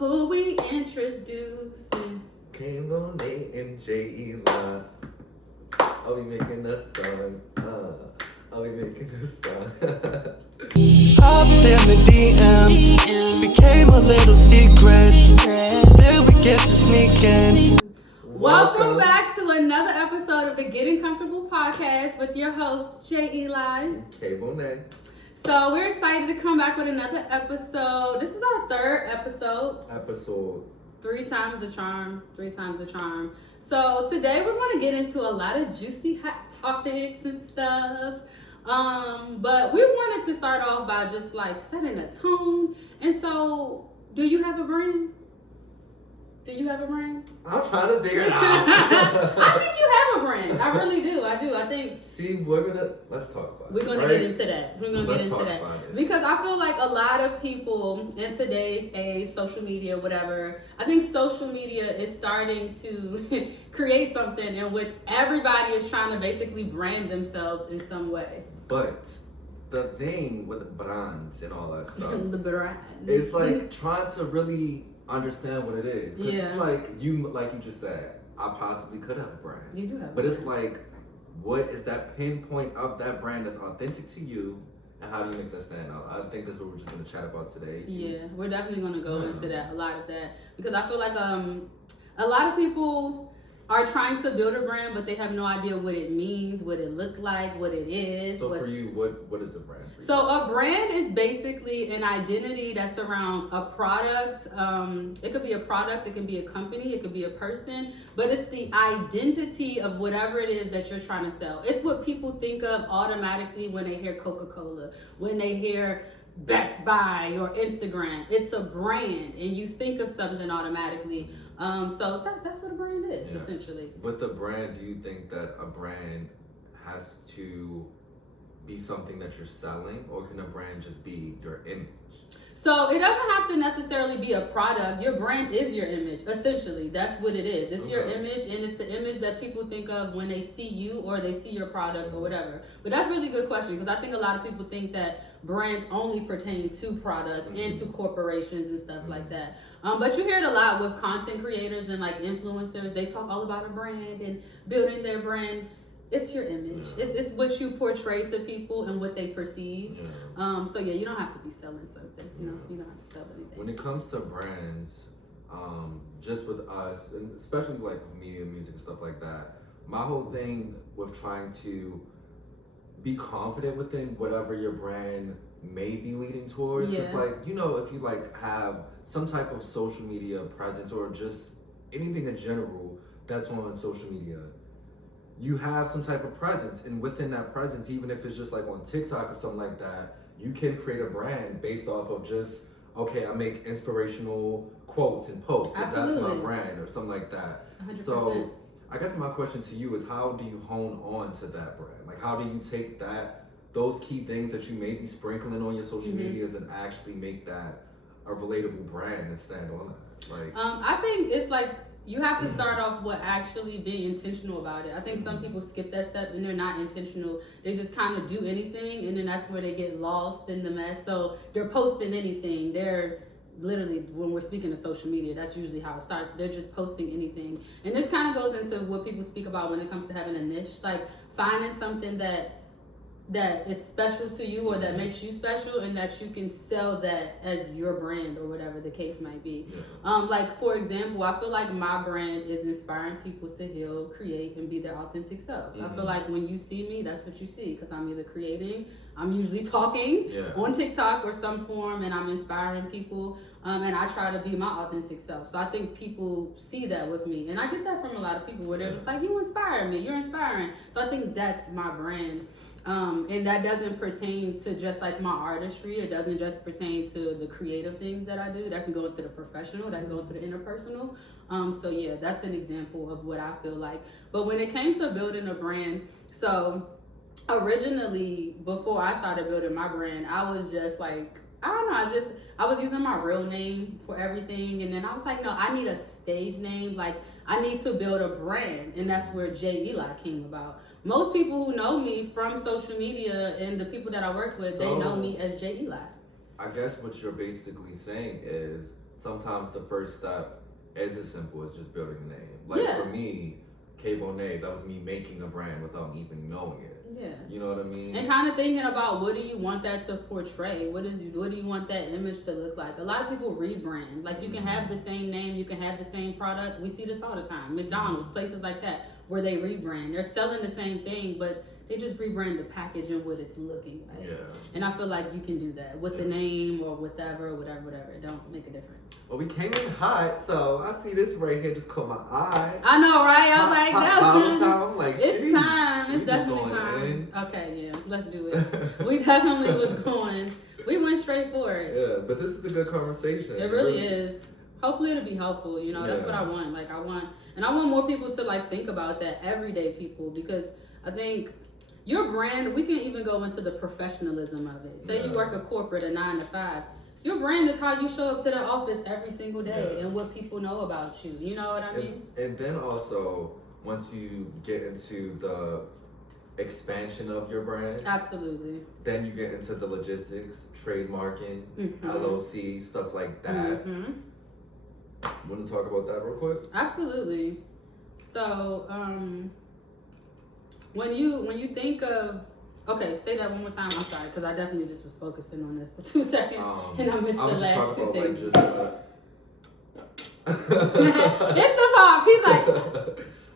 Who we introducing? Bonae and J-Eli. Are we making a song? Are we making a song? Hopped in the DMs, became a little secret. Then we get to sneak in. Welcome back to another episode of the Getting Comfortable podcast with your host, J-Eli. Bonae. So we're excited to come back with another episode. This is our third episode. Three times the charm. So today we're going to get into a lot of juicy hot topics and stuff. But we wanted to start off by just like setting a tone. And so, do you have a brand? I'm trying to figure it out. I think you have a brand. I really do. I think. See, let's talk about it. We're gonna get into that. Because I feel like a lot of people in today's age, social media, whatever, I think social media is starting to create something in which everybody is trying to basically brand themselves in some way. But the thing with brands and all that stuff, the brand, it's like trying to really understand what it is. Because it's like you just said, I possibly could have a brand. You do have. But it's like, what is that pinpoint of that brand that's authentic to you, and how do you make that stand out? I think that's what we're just going to chat about today. Yeah, we're definitely going to go into that, a lot of that, because I feel like a lot of people are trying to build a brand, but they have no idea what it means, what it looked like, what it is. So for you, what is a brand for you? So a brand is basically an identity that surrounds a product. It could be a product, it could be a company, it could be a person, but it's the identity of whatever it is that you're trying to sell. It's what people think of automatically when they hear Coca-Cola, when they hear Best Buy or Instagram. It's a brand, and you think of something automatically. So that's what a brand is, essentially. With the brand, do you think that a brand has to be something that you're selling, or can a brand just be your image? So it doesn't have to necessarily be a product. Your brand is your image, essentially. That's what it is. It's your image, and it's the image that people think of when they see you or they see your product or whatever. But that's a really good question, because I think a lot of people think that brands only pertain to products and to corporations and stuff like that. But you hear it a lot with content creators and like influencers. They talk all about a brand and building their brand. It's your image. It's what you portray to people and what they perceive. So you don't have to be selling something. You don't have to sell anything. When it comes to brands, just with us, and especially like media, music, and stuff like that, my whole thing with trying to be confident within whatever your brand may be leading towards. It's like, if you like have some type of social media presence or just anything in general that's on social media, you have some type of presence, and within that presence, even if it's just like on TikTok or something like that, you can create a brand based off of just, okay, I make inspirational quotes and posts. Absolutely. That's my brand or something like that. 100%. So I guess my question to you is, how do you hone on to that brand? Like, how do you take those key things that you may be sprinkling on your social medias and actually make that a relatable brand and stand on that? Like, I think it's like, you have to start off with actually being intentional about it. I think some people skip that step and they're not intentional. They just kind of do anything, and then that's where they get lost in the mess. So they're posting anything. They're literally, when we're speaking of social media, that's usually how it starts. They're just posting anything. And this kind of goes into what people speak about when it comes to having a niche, like finding something that is special to you or that makes you special, and that you can sell that as your brand or whatever the case might be. Like, for example, I feel like my brand is inspiring people to heal, create, and be their authentic selves. I feel like when you see me, that's what you see, because I'm either creating, I'm usually talking on TikTok or some form, and I'm inspiring people, and I try to be my authentic self. So I think people see that with me, and I get that from a lot of people where they're just like, you inspire me, you're inspiring. So I think that's my brand. And that doesn't pertain to just like my artistry. It doesn't just pertain to the creative things that I do. That can go into the professional, that can go into the interpersonal. So yeah, that's an example of what I feel like. But when it came to building a brand, so originally, before I started building my brand, I was just like, I don't know, I was using my real name for everything, and then I was like, no, I need a stage name. Like, I need to build a brand, and that's where J-Eli came about. Most people who know me from social media and the people that I work with, they know me as J-Eli. I guess what you're basically saying is, sometimes the first step is as simple as just building a name. Like Yeah. for me, Bonae, that was me making a brand without even knowing it. Yeah. You know what I mean? And kind of thinking about what do you want that to portray? What do you want that image to look like? A lot of people rebrand. Like you can have the same name, you can have the same product. We see this all the time. McDonald's, places like that, where they rebrand. They're selling the same thing, but they just rebrand the package and what it's looking like. Yeah. And I feel like you can do that with the name or whatever. It don't make a difference. Well, we came in hot, so I see this right here just caught my eye. I know, right? I was like, bottle time. I'm like, it's sheesh, time. we It's just definitely going time. in. Okay, yeah, let's do it. We definitely was going. We went straight for it. Yeah, but this is a good conversation. It really is. Hopefully it'll be helpful. You know, that's what I want. Like I want more people to like think about that, everyday people, because I think your brand, we can even go into the professionalism of it. Say you work a corporate, a 9 to 5. Your brand is how you show up to the office every single day and what people know about you. You know what I mean? And then also, once you get into the expansion of your brand, Absolutely. then you get into the logistics, trademarking, LLC, stuff like that. Want to talk about that real quick? Absolutely. So, when you think of, okay, say that one more time. I'm sorry, because I definitely just was focusing on this for 2 seconds and I missed the last 2 things. Like, just, It's the pop. He's like,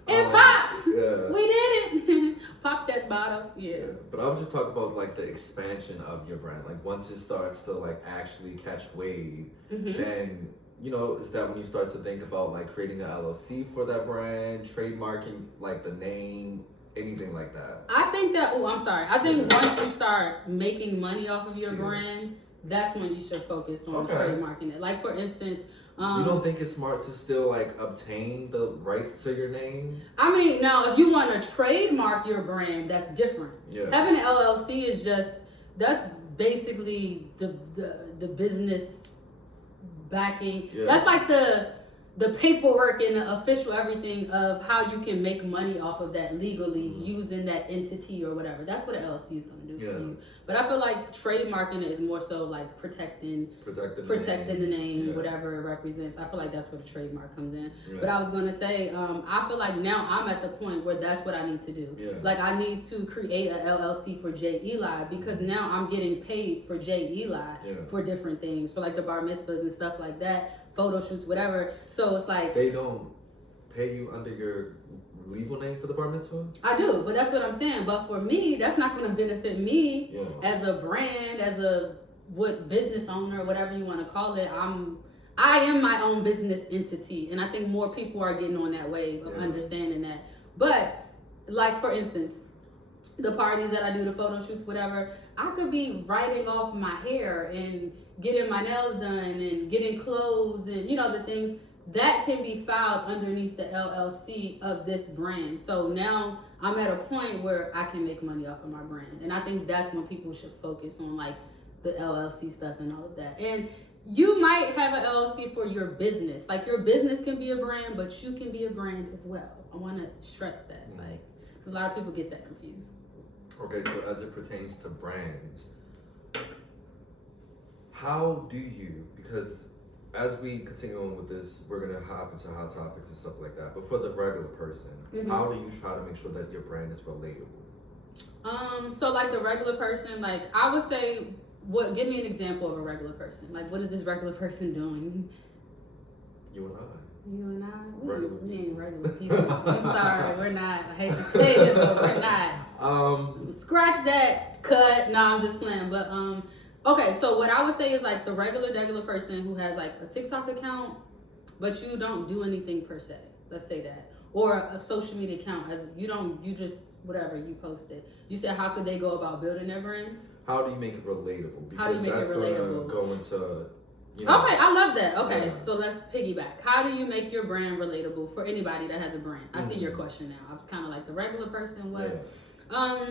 it popped. Yeah. We did it. Pop that bottle. Yeah. But I was just talking about like the expansion of your brand. Like once it starts to like actually catch wave, then you know, is that when you start to think about like creating an LLC for that brand, trademarking like the name, anything like that? I think that, I think once you start making money off of your brand, that's when you should focus on trademarking it. Like for instance, you don't think it's smart to still like obtain the rights to your name? I mean, now if you want to trademark your brand, that's different. Yeah. Having an LLC is that's basically the business backing. Yeah. That's like the paperwork and the official everything of how you can make money off of that legally using that entity or whatever. That's what an LLC is going to do for you. But I feel like trademarking it is more so like protecting the name, whatever it represents. I feel like that's where the trademark comes in. Yeah. But I was going to say, I feel like now I'm at the point where that's what I need to do. Yeah. Like I need to create an LLC for J. Eli because now I'm getting paid for J. Eli for different things, for like the bar mitzvahs and stuff like that. Photo shoots, whatever. So it's like they don't pay you under your legal name for the bar mitzvah? I do, but that's what I'm saying. But for me, that's not going to benefit me as a brand, as a business owner, whatever you want to call it. I am my own business entity, and I think more people are getting on that wave of understanding that. But like for instance, the parties that I do, the photo shoots, whatever, I could be writing off my hair and getting my nails done and getting clothes and the things that can be filed underneath the LLC of this brand. So now I'm at a point where I can make money off of my brand, and I think that's when people should focus on like the LLC stuff and all of that. And you might have an LLC for your business, like your business can be a brand, but you can be a brand as well. I want to stress that, like, because a lot of people get that confused. Okay, so as it pertains to brands, how do you, because as we continue on with this, we're going to hop into hot topics and stuff like that, but for the regular person, how do you try to make sure that your brand is relatable? So like the regular person, like I would say, give me an example of a regular person. Like what is this regular person doing? You and I. You and I? We ain't regular people. I'm sorry, we're not. I hate to say it, but we're not. Scratch that, cut. No, I'm just playing. But okay, so what I would say is like the regular person who has like a TikTok account, but you don't do anything per se. Let's say that. Or a social media account, you just whatever, you post it. You said how could they go about building their brand? How do you make it relatable? Because how do you make that's it relatable? Gonna go into Okay, I love that. Okay, so let's piggyback. How do you make your brand relatable for anybody that has a brand? I see your question now. I was kind of like the regular person. What? Yeah.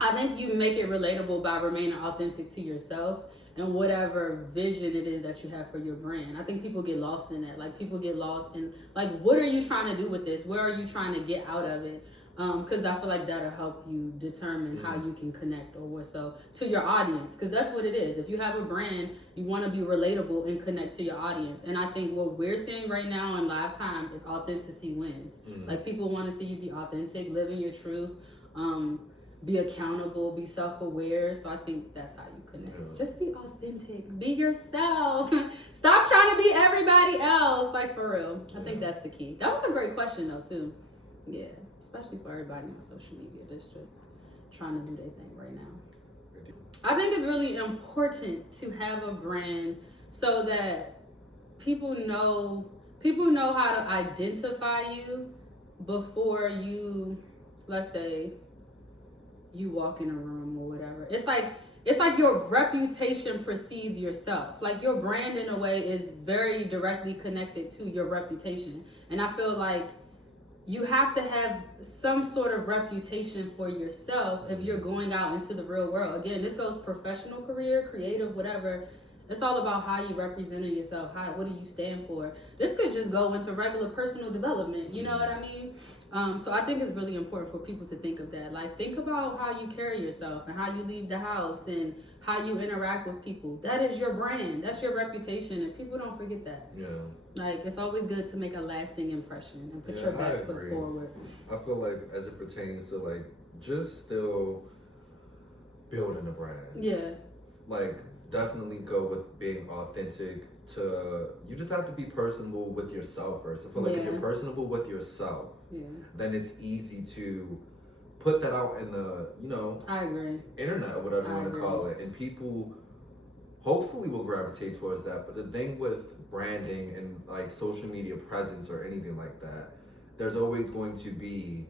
I think you make it relatable by remaining authentic to yourself and whatever vision it is that you have for your brand. I think people get lost in that. Like people get lost in like, what are you trying to do with this? Where are you trying to get out of it? because I feel like that'll help you determine how you can connect or what so to your audience, because that's what it is. If you have a brand, you want to be relatable and connect to your audience. And I think what we're seeing right now in live time is authenticity wins. Like, people want to see you be authentic, live in your truth, be accountable, be self-aware. So I think that's how you connect. Just be authentic, be yourself. Stop trying to be everybody else, like, for real. I think that's the key. That was a great question though too. Yeah, especially for everybody on social media that's just trying to do their thing right now. I think it's really important to have a brand so that people know how to identify you before you, let's say, you walk in a room or whatever. It's like your reputation precedes yourself. Like, your brand in a way is very directly connected to your reputation. And I feel like you have to have some sort of reputation for yourself if you're going out into the real world. Again, this goes professional career, creative, whatever. It's all about how you represent yourself. What do you stand for? This could just go into regular personal development. You know what I mean? So I think it's really important for people to think of that. Like, think about how you carry yourself and how you leave the house and how you interact with people. That is your brand. That's your reputation, and people don't forget that. Yeah. Like, it's always good to make a lasting impression and put your best foot forward. I feel like as it pertains to, like, just still building a brand. Yeah. Like, definitely go with being authentic. You just have to be personable with yourself first. I feel like if you're personable with yourself, then it's easy to put that out in the, I agree, internet, whatever you want to call it, and people hopefully will gravitate towards that. But the thing with branding and, like, social media presence or anything like that, there's always going to be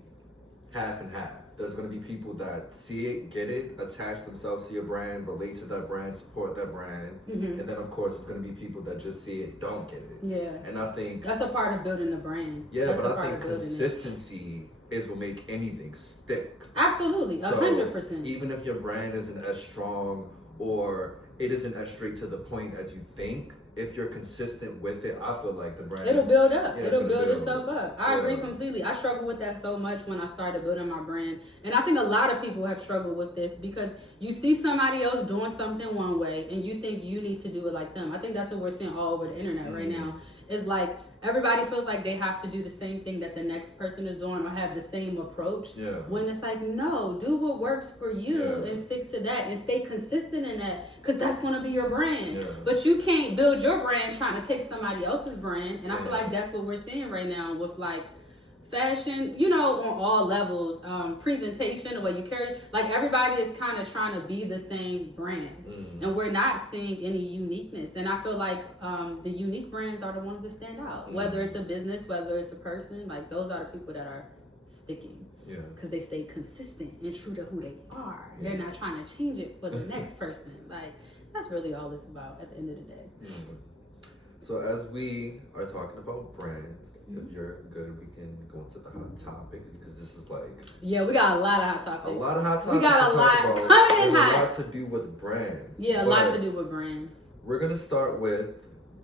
half and half. There's going to be people that see it, get it, attach themselves to your brand, relate to that brand, support that brand. And then, of course, there's going to be people that just see it, don't get it. Yeah. And I think that's a part of building a brand. Yeah, but I think consistency is what make anything stick. Absolutely, 100%. Even if your brand isn't as strong or it isn't as straight to the point as you think, if you're consistent with it, I feel like the brand it'll build up. Yeah, it'll build itself up. I agree completely. I struggled with that so much when I started building my brand. And I think a lot of people have struggled with this because you see somebody else doing something one way and you think you need to do it like them. I think that's what we're seeing all over the internet right now. It's like everybody feels like they have to do the same thing that the next person is doing or have the same approach. Yeah. When it's like, no, do what works for you and stick to that and stay consistent in that, because that's going to be your brand. Yeah. But you can't build your brand trying to take somebody else's brand. And I feel like that's what we're seeing right now with, like, fashion, on all levels, presentation, the way you carry, like, everybody is kind of trying to be the same brand, and we're not seeing any uniqueness. And I feel like the unique brands are the ones that stand out, whether it's a business, whether it's a person. Like, those are the people that are sticking, because they stay consistent and true to who they are. They're not trying to change it for the next person. Like, that's really all it's about at the end of the day. So as we are talking about brands, if you're good, we can go into the hot topics, because this is like... Yeah, we got a lot of hot topics. A lot of hot topics. We got a lot coming in hot. A lot to do with brands. Yeah, a lot to do with brands. We're going to start with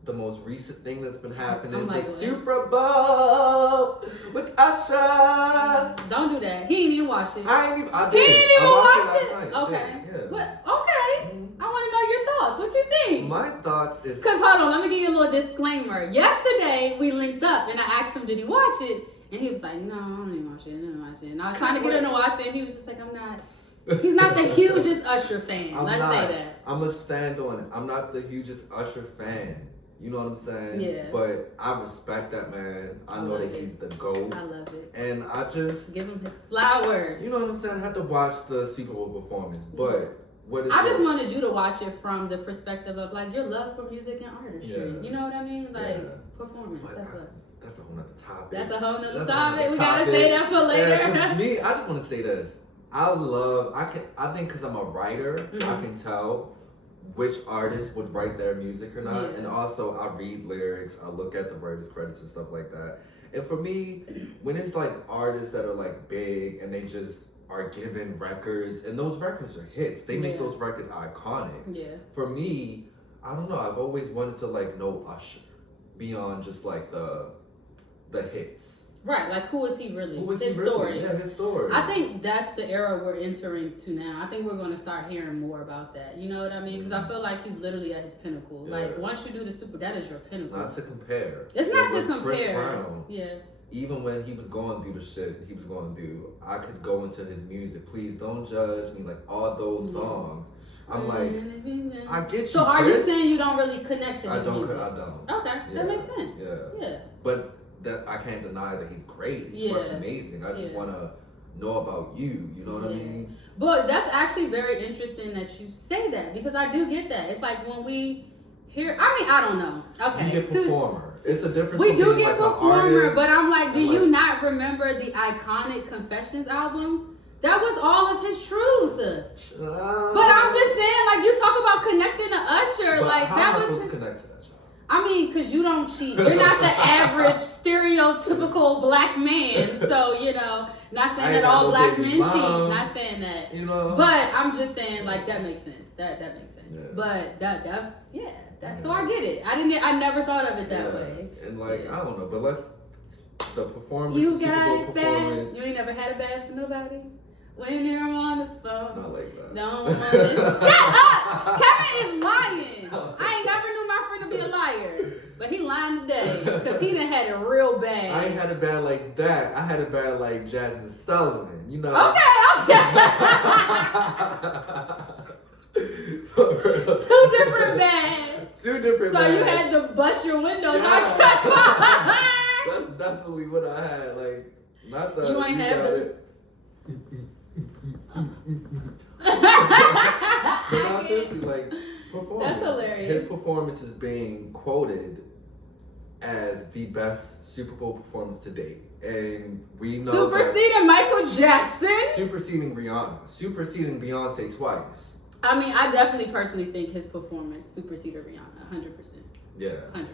the most recent thing that's been happening. Like, the Super Bowl with Usher. Don't do that. He ain't even watch it. I didn't even watch it? Okay. Yeah. What? Okay. I want to know your thoughts. What you think? My thoughts is... Because, hold on, let me give you a little disclaimer. Yesterday, we linked up, and I asked him, did he watch it? And he was like, no, I don't even watch it. I didn't watch it. And I was trying to get him to watch it, and he was just like, I'm not... He's not the hugest Usher fan. Let's say that. I'm going to stand on it. I'm not the hugest Usher fan. You know what I'm saying? Yeah. But I respect that man. I know that he's the GOAT. I love it. And I just... Give him his flowers. You know what I'm saying? I had to watch the Super Bowl performance, but... I just wanted you to watch it from the perspective of, like, your love for music and artistry. Yeah. You know what I mean? Like, performance. That's a whole nother topic. That's a whole nother topic. We gotta say that for later. Yeah, me, I just want to say this. I think because I'm a writer, I can tell which artist would write their music or not. Yeah. And also, I read lyrics, I look at the writer's credits and stuff like that. And for me, when it's like artists that are like big and they just are given records, and those records are hits. They make those records iconic. Yeah. For me, I don't know. I've always wanted to, like, know Usher beyond just like the hits. Right, like who is he really? Who is his he really? story. Yeah, his story. I think that's the era we're entering to now. I think we're going to start hearing more about that. You know what I mean? Because I feel like he's literally at his pinnacle. Yeah. Like once you do the super, that is your pinnacle. It's not to compare. It's not But to with compare. Chris Brown, yeah. even when he was going through the shit he was going to do, I could go into his music. Please don't judge me. Like all those songs. I'm like, I get you. So are Chris. you saying you don't really connect to his music? I don't. Okay, that makes sense. Yeah. But that I can't deny that he's great. He's fucking amazing. I just want to know about you. You know what I mean? But that's actually very interesting that you say that, because I do get that. It's like when we hear, I don't know. Okay. You get performer. It's a difference. We do get like performer, but I'm like, do you not remember the iconic Confessions album? That was all of his truth. But I'm just saying, like, you talk about connecting to Usher, but like how that am I was. supposed to connect to that, child? I mean, because you don't cheat. You're not the average stereotypical black man. So, you know, not saying that all black men cheat. Not saying that. You know. But I'm just saying, like, that makes sense. That makes sense. Yeah. But so I get it. I never thought of it that way. And like, I don't know, but the performance, You the Super got Bowl it bad. performance. You ain't never had it bad for nobody. When you're on the phone. Not like that. Don't shut up! Kevin is lying. I ain't never knew my friend to be a liar. But he lying today. Because he done had it real bad. I ain't had it bad like that. I had it bad like Jasmine Sullivan, you know. Okay. Two different bags. Two different So bags. you had to bust your windows out. That's definitely what I had. Like, not the. You ain't have the. But no, seriously, like, performance. That's hilarious. His performance is being quoted as the best Super Bowl performance to date. And we know Superseding Michael Jackson? Superseding Rihanna. Superseding Beyonce twice. I mean, I definitely personally think his performance superseded Rihanna, 100%. Yeah. 100%.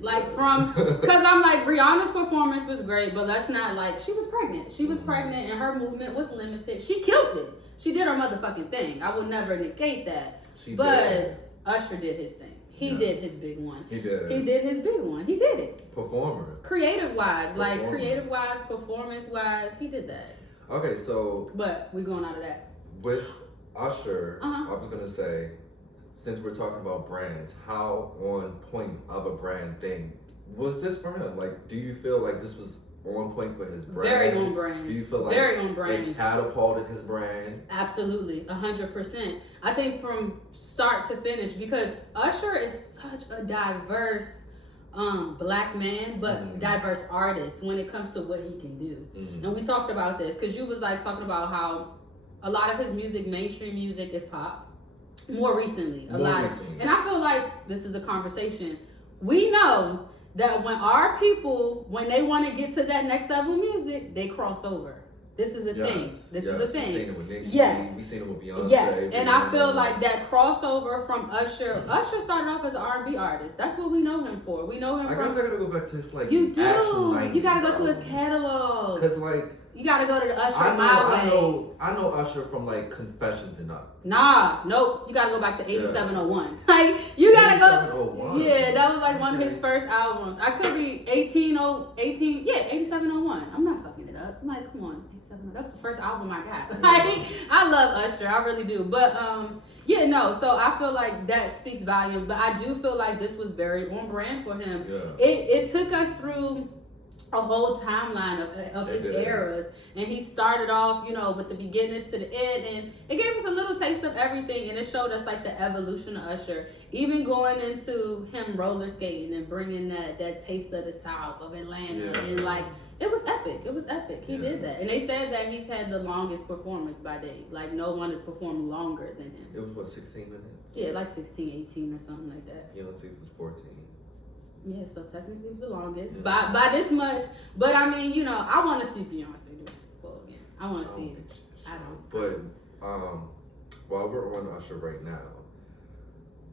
Like because I'm like, Rihanna's performance was great, but let's not like, she was pregnant. She was pregnant and her movement was limited. She killed it. She did her motherfucking thing. I would never negate that. But Usher did his thing. He did his big one. He did. He did his big one. He did it. Performer. Creative wise, performance wise, he did that. Okay, so. But we going out of that. With Usher, I was gonna say, since we're talking about brands, how on point of a brand thing was this for him? Like, do you feel like this was on point for his brand? Very on brand. Do you feel like very on brand. It catapulted his brand? Absolutely, 100%. I think from start to finish, because Usher is such a diverse black man, but diverse artist when it comes to what he can do. And we talked about this because you was like talking about how a lot of his music, mainstream music, is pop. More recently, a lot. And I feel like this is a conversation. We know that when our people, when they want to get to that next level music, they cross over. This is a thing. This is a thing. We've seen it with Nicki. Yes. We've seen it with Beyonce. Yes. And I feel like that crossover from Usher. Usher started off as an R&B artist. That's what we know him for. We know him I guess I gotta go back to his like you do. actual 90s You gotta go to his albums. catalog. Cause like you gotta go to the Usher I know Usher from like Confessions and up. Nah, nope. You gotta go back to 8701. Like you gotta go. Yeah, that was like one of his first albums. I could be 8701. I'm not fucking it up. I'm like, come on, 8701. That was the first album I got. Like, I love Usher, I really do. But yeah, no. So I feel like that speaks volumes. But I do feel like this was very on brand for him. Yeah. It took us through a whole timeline of his eras, and he started off, you know, with the beginning to the end, and it gave us a little taste of everything, and it showed us like the evolution of Usher, even going into him roller skating and bringing that taste of the South of Atlanta, and like it was epic. He did that, and they said that he's had the longest performance by day. Like no one has performed longer than him. It was what, 16 minutes? Yeah, like 16, 18 or something like that. Beyonce's was 14. Yeah, so technically it was the longest by this much. But I mean, you know, I want to see Beyonce do a Super Bowl again. I want to see it. I don't. But while we're on Usher right now,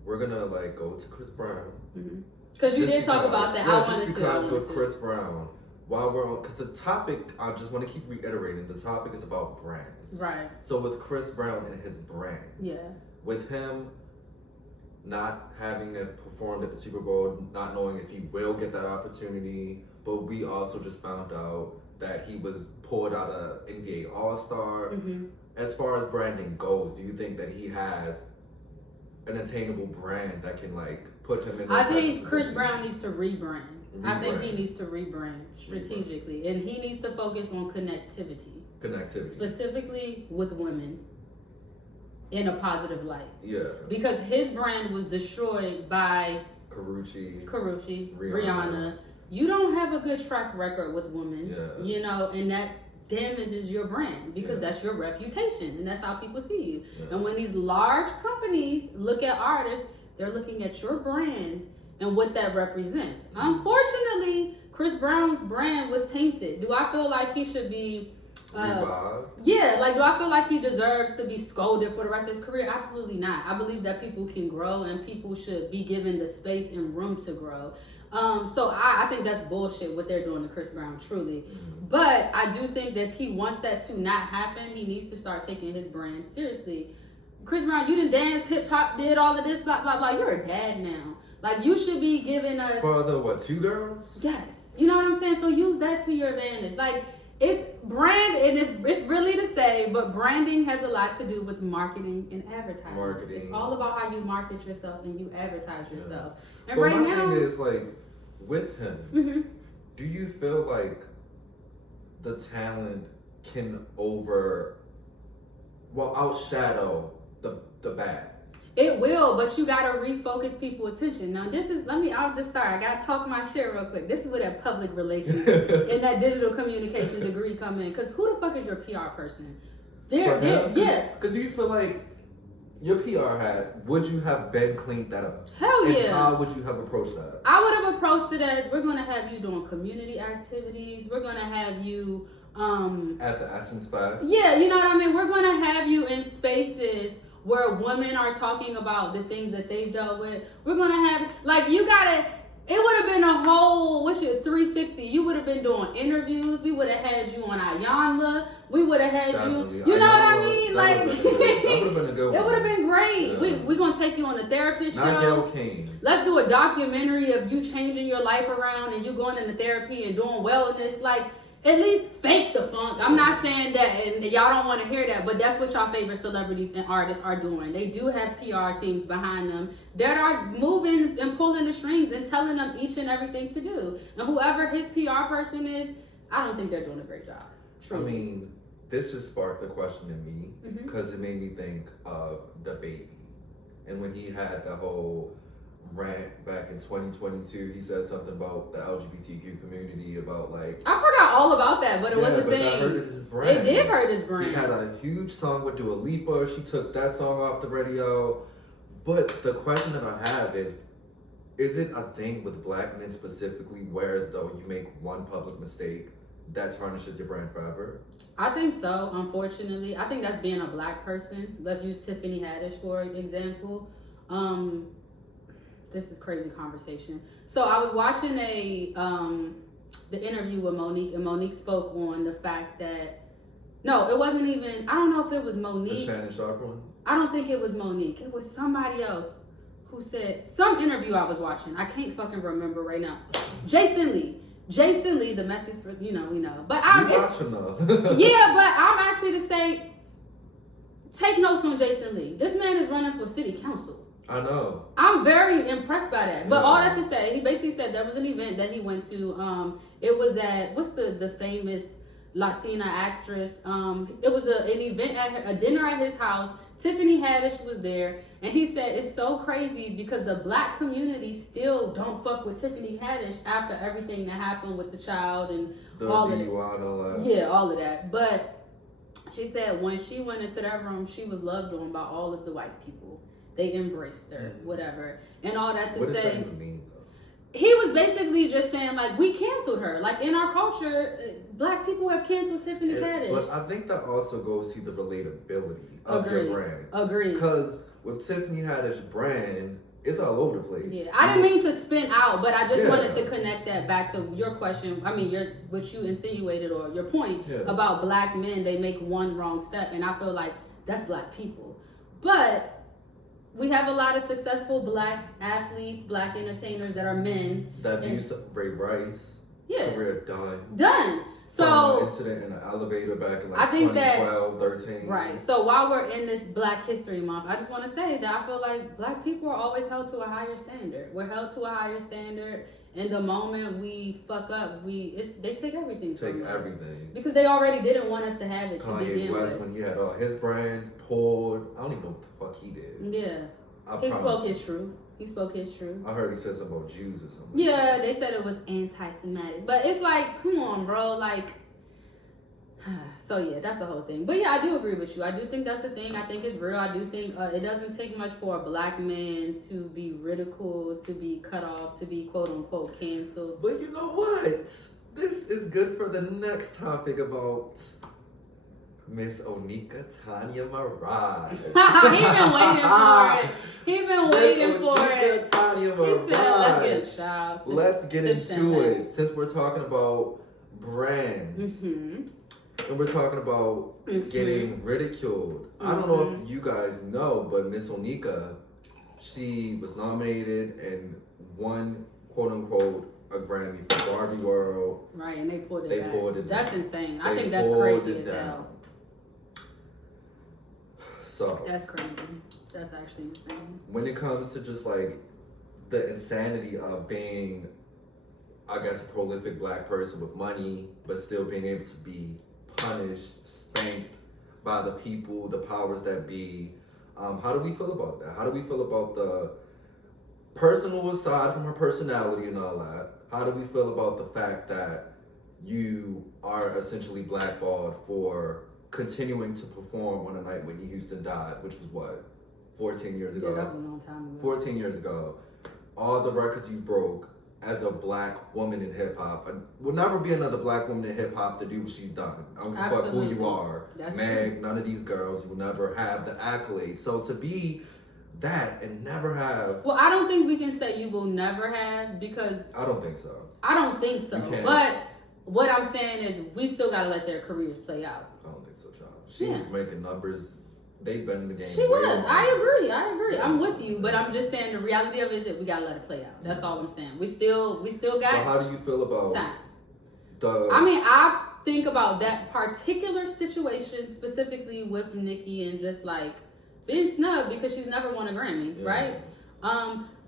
we're gonna like go to Chris Brown. Because you did talk about that. Yeah, I want just to because with Chris Brown, while we're on, because the topic, I just want to keep reiterating, the topic is about brands. Right. So with Chris Brown and his brand. Yeah. With him, not having performed at the Super Bowl, not knowing if he will get that opportunity. But we also just found out that he was pulled out of NBA All-Star. Mm-hmm. As far as branding goes, do you think that he has an attainable brand that can like put him in? I think Chris Brown needs to rebrand. I think he Rebrand. needs to rebrand strategically, and he needs to focus on connectivity, specifically with women, in a positive light. Yeah. Because his brand was destroyed by Karuchi, Rihanna. You don't have a good track record with women, you know, and that damages your brand because that's your reputation and that's how people see you. Yeah. And when these large companies look at artists, they're looking at your brand and what that represents. Unfortunately, Chris Brown's brand was tainted. Do I feel like he should be yeah, like do I feel like he deserves to be scolded for the rest of his career? Absolutely not. I believe that people can grow and people should be given the space and room to grow. So I think that's bullshit what they're doing to Chris Brown, truly. But I do think that if he wants that to not happen, he needs to start taking his brand seriously. Chris Brown, you done dance, hip hop, did all of this, blah, blah, blah. You're a dad now. Like, you should be giving us... For the, what, 2 girls? Yes. You know what I'm saying? So use that to your advantage. Like, it's brand, and it's really to say, but branding has a lot to do with marketing and advertising. It's all about how you market yourself and you advertise yourself. And but right my now... thing is, like, with him, do you feel like the talent can outshadow the bad? It will, but you gotta refocus people's attention. Now I gotta talk my shit real quick. This is where that public relations and that digital communication degree come in. Cause who the fuck is your PR person? Yeah. Cause do you feel like your PR hat, would you have been cleaned that up? Hell yeah. And how would you have approached that? I would have approached it as, we're gonna have you doing community activities. We're gonna have you at the Essence Fest. Yeah, you know what I mean? We're gonna have you in spaces where women are talking about the things that they've dealt with. We're gonna have, like, you gotta, it would have been a whole, 360. You would have been doing interviews. We would have had you on Ayanla. We would have had you know what I mean? Like, that would have been a good one. It would have been great. Yeah. We're gonna take you on a therapist show. Not Gayle King. Let's do a documentary of you changing your life around and you going into therapy and doing wellness. Like, at least fake the funk. I'm not saying that, and y'all don't want to hear that, but that's what y'all favorite celebrities and artists are doing. They do have PR teams behind them that are moving and pulling the strings and telling them each and everything to do. And whoever his PR person is, I don't think they're doing a great job. Truly. I mean, this just sparked the question in me because it made me think of the baby. And when he had the whole rant back in 2022, he said something about the LGBTQ community, about like, I forgot all about that, but it was a thing. That hurted his brand. It did hurt his brand. He had a huge song with Dua Lipa. She took that song off the radio. But the question that I have is it a thing with black men specifically, whereas though you make one public mistake that tarnishes your brand forever? I think so, unfortunately. I think that's being a black person. Let's use Tiffany Haddish for example. This is crazy conversation. So I was watching the interview with Monique, and Monique spoke on the fact that, no, it wasn't even, I don't know if it was Monique. The Shannon Sharp one? I don't think it was Monique. It was somebody else who said, some interview I was watching. I can't fucking remember right now. Jason Lee, the message for, we know. But I'm watching though. Yeah, but I'm actually to say, take notes on Jason Lee. This man is running for city council. I know. I'm very impressed by that. But all that to say, he basically said there was an event that he went to. It was at, what's the famous Latina actress? It was an event, a dinner at his house. Tiffany Haddish was there. And he said it's so crazy because the black community still don't fuck with Tiffany Haddish after everything that happened with the child and all of that. Yeah, all of that. But she said when she went into that room, she was loved on by all of the white people. They embraced her, whatever. And all that to say. What does that even mean, though? He was basically just saying, like, we canceled her. Like, in our culture, black people have canceled Tiffany Haddish. But I think that also goes to the relatability of your brand. Agreed. Because with Tiffany Haddish's brand, it's all over the place. Yeah, I didn't mean to spin out, but I just wanted to connect that back to your question. I mean, what you insinuated or your point about black men, they make one wrong step. And I feel like that's black people. But we have a lot of successful black athletes, black entertainers that are men. That do Ray Rice. Yeah. Career done. Done. So from an incident in an elevator back in like 2012, 13. Right. So while we're in this Black History Month, I just want to say that I feel like black people are always held to a higher standard. We're held to a higher standard, and the moment we fuck up, they take everything. Take everything. Because they already didn't want us to have it. Kanye West, when he had all his brands poured, I don't even know what the fuck he did. Yeah. He spoke his truth. He spoke his truth. I heard he said something about Jews or something. Yeah, they said it was anti-Semitic. But it's like, come on, bro. Like, so yeah, that's the whole thing. But yeah, I do agree with you. I do think that's the thing. I think it's real. I do think it doesn't take much for a black man to be ridiculed, to be cut off, to be quote unquote canceled. But you know what? This is good for the next topic about Miss Onika Tanya Mirage. He been waiting for it. He been waiting for it. Tanya Mirage. He said, let's get into it. Since we're talking about brands, and we're talking about getting ridiculed. I don't know if you guys know, but Miss Onika, she was nominated and won, quote unquote, a Grammy for Barbie World. Right, and they pulled it back. That's insane. I They think that's pulled crazy it as down. hell. So that's crazy. That's actually insane. When it comes to just like the insanity of being, I guess, a prolific black person with money, but still being able to be punished, spanked by the people, the powers that be. How do we feel about that? How do we feel about the personal aside from her personality and all that? How do we feel about the fact that you are essentially blackballed for continuing to perform on the night Whitney Houston died, which was what, 14 years ago? Yeah, that was a long time ago. 14 years ago. All the records you broke as a black woman in hip hop. Will never be another black woman in hip hop to do what she's done. I don't give a fuck who you are. That's Meg, true. none of these girls will never have the accolades. So to be that and never have. Well, I don't think we can say you will never have, because I don't think so. I don't think so. You can't. But what I'm saying is we still gotta let their careers play out. I don't think so, child. She was making numbers. They've been in the game. She was. Longer. I agree. Yeah. I'm with you, but I'm just saying the reality of it is that we gotta let it play out. That's all I'm saying. We still got. So how do you feel about time. I think about that particular situation specifically with Nicki and just like being snubbed because she's never won a Grammy, right?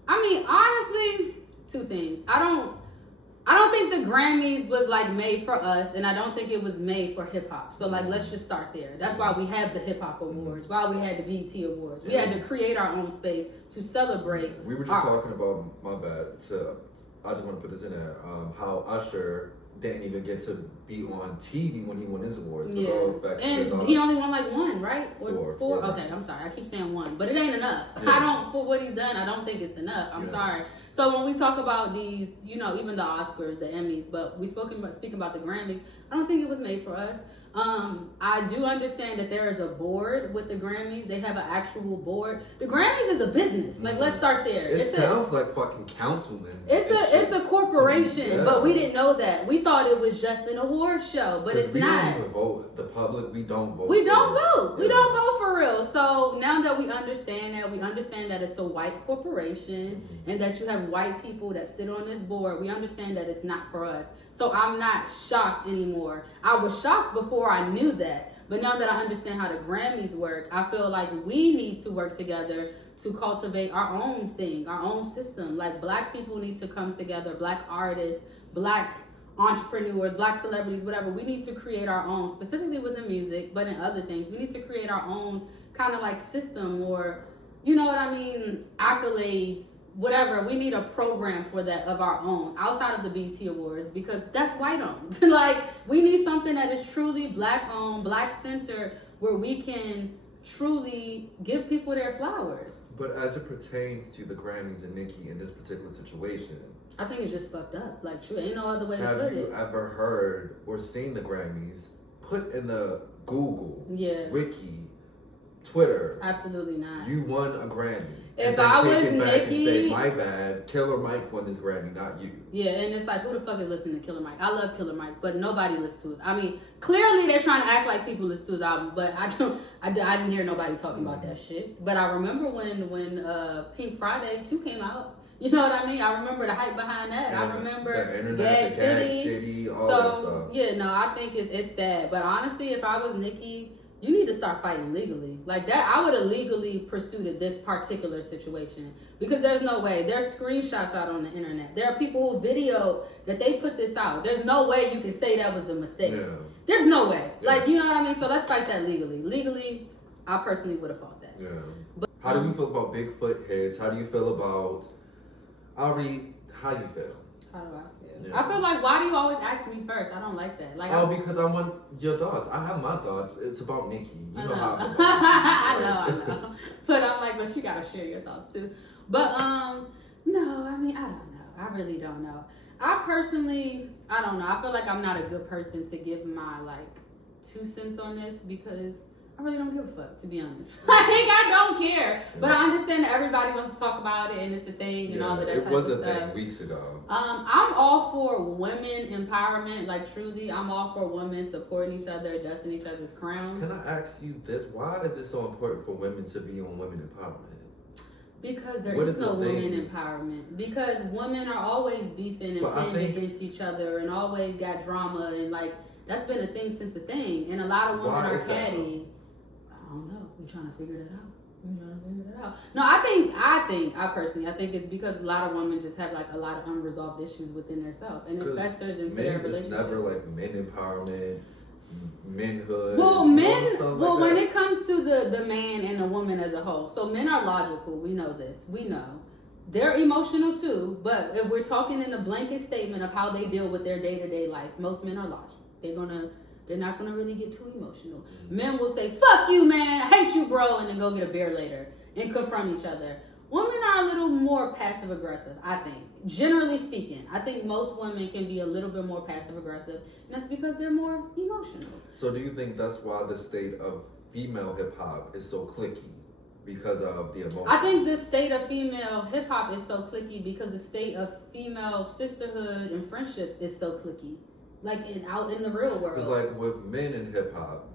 Honestly, two things. I don't think the Grammys was like made for us, and I don't think it was made for hip hop. So like, let's just start there. That's why we have the hip hop awards, why we had the BET awards. We had to create our own space to celebrate. We were just talking about, my bad, I just want to put this in there, how Usher didn't even get to be on TV when he won his awards. Yeah, and he only won like one, right? Or four? Okay, I'm sorry, I keep saying one, but it ain't enough. Yeah. For what he's done, I don't think it's enough. I'm sorry. So when we talk about these, even the Oscars, the Emmys, but speaking about the Grammys, I don't think it was made for us. I do understand that there is a board with the Grammys. They have an actual board. The Grammys is a business. Like, let's start there. It sounds like fucking councilman. It's a corporation, but we didn't know that. We thought it was just an award show, but it's not. We don't even vote. The public, we don't vote. We don't vote. We don't vote for real. So now that we understand that it's a white corporation and that you have white people that sit on this board, we understand that it's not for us. So I'm not shocked anymore. I was shocked before I knew that. But now that I understand how the Grammys work, I feel like we need to work together to cultivate our own thing, our own system. Like, black people need to come together, black artists, black entrepreneurs, black celebrities, whatever. We need to create our own, specifically within music, but in other things. We need to create our own kind of like system, or, accolades, whatever. We need a program for that of our own outside of the BET Awards, because that's white owned. Like, we need something that is truly black owned, black centered, where we can truly give people their flowers. But as it pertains to the Grammys and Nicki in this particular situation, I think it's just fucked up. Like, true, ain't no other way to put it. Have you ever heard or seen the Grammys put in the Google Wiki Twitter. Absolutely not. You won a Grammy. If and then I take was it back Nicki, and say, my bad, Killer Mike won this Grammy, not you. Yeah, and it's like, who the fuck is listening to Killer Mike? I love Killer Mike, but nobody listens to his. I mean, clearly they're trying to act like people listen to his album, but I didn't hear nobody talking about that shit. But I remember when Pink Friday 2 came out. You know what I mean? I remember the hype behind that. I remember the internet, the Gag City, all that stuff. Yeah, no, I think it's sad. But honestly, if I was Nicki, you need to start fighting legally. Like that, I would have legally pursued this particular situation. Because there's no way. There's screenshots out on the internet. There are people who video that they put this out. There's no way you can say that was a mistake. Yeah. There's no way. Yeah. Like, you know what I mean? So let's fight that legally. Legally, I personally would have fought that. Yeah. But, how do you feel about Bigfoot hits? How do you feel about Ari? How do you feel? How do I feel? Yeah. I feel like, why do you always ask me first? I don't like that. Like, Because I want your thoughts. I have my thoughts. It's about Nicki. You know how I feel about I know. But I'm like, but you gotta share your thoughts too. But no, I mean, I don't know. I really don't know. I personally, I don't know. I feel like I'm not a good person to give my like 2 cents on this because I really don't give a fuck, to be honest. Like, I don't care. But I understand that everybody wants to talk about it and it's a thing and all of that. It was a stuff. thing weeks ago. I'm all for women empowerment. Like, truly, I'm all for women supporting each other, adjusting each other's crowns. Can I ask you this? Why is it so important for women to be on women empowerment? Because there What is is no the thing? women empowerment. Because women are always beefing and pitting against each other and always got drama and like that's been a thing since a thing. And a lot of women Why are is that, catty. I don't know. We're trying to figure that out. No, I personally think it's because a lot of women just have like a lot of unresolved issues within themselves and it festers into their relationship. It's never like men empowerment, manhood. Well, when it it comes to the man and the woman as a whole, so men are logical. We know this. We know. They're emotional too, but if we're talking in a blanket statement of how they deal with their day-to-day life, most men are logical. They're not gonna really get too emotional. Mm-hmm. Men will say, "Fuck you, man, I hate you, bro," and then go get a beer later and confront each other. Women are a little more passive aggressive, I think. Generally speaking, I think most women can be a little bit more passive aggressive, and that's because they're more emotional. So do you think that's why the state of female hip hop is so cliquey? Because of the emotion? I think the state of female hip hop is so cliquey because the state of female sisterhood and friendships is so cliquey. Like out in the real world. Because like with men in hip hop,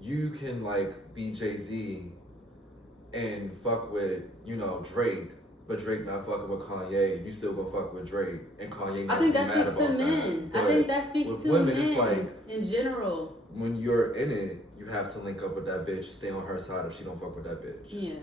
you can like be Jay-Z and fuck with, Drake, but Drake not fucking with Kanye, you still gonna fuck with Drake, and Kanye not I think be that mad speaks to about men. that. I think that speaks with to women, men it's like, in general. when you're in it, you have to link up with that bitch, stay on her side if she don't fuck with that bitch.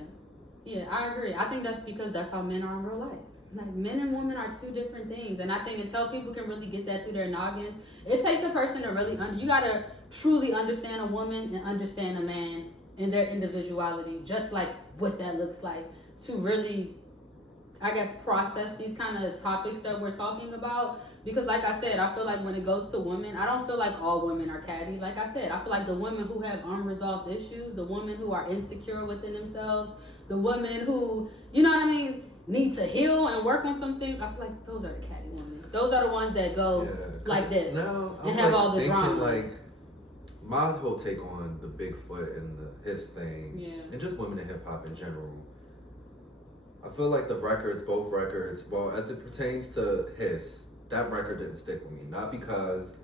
Yeah, I agree. I think that's because that's how men are in real life. Like, men and women are 2 different things, and I think until people can really get that through their noggins, it takes a person to really you gotta truly understand a woman and understand a man and their individuality, just like what that looks like, to really, I guess, process these kind of topics that we're talking about. Because like I said, I feel like when it goes to women, I don't feel like all women are catty. Like I said, I feel like the women who have unresolved issues, the women who are insecure within themselves, the women who, you know what I mean, need to heal and work on some things, I feel like those are the catty women. Those are the ones that go like this and have all the drama. Like, my whole take on the Bigfoot and his thing, and just women in hip hop in general, I feel like both records, well, as it pertains to that record didn't stick with me. Not because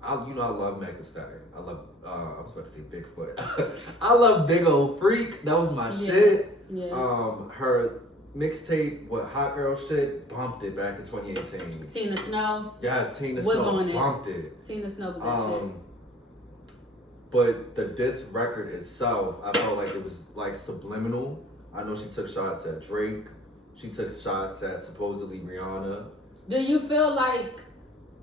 I love Megan Thee Stallion. I love I was about to say Bigfoot. I love Big Old Freak. That was my shit. Her mixtape, Hot Girl Shit, bumped it back in 2018. Tina Snow. Yes, Tina Snow bumped it. Tina Snow was that shit. But the diss record itself, I felt like it was like subliminal. I know she took shots at Drake. She took shots at supposedly Rihanna. Do you feel like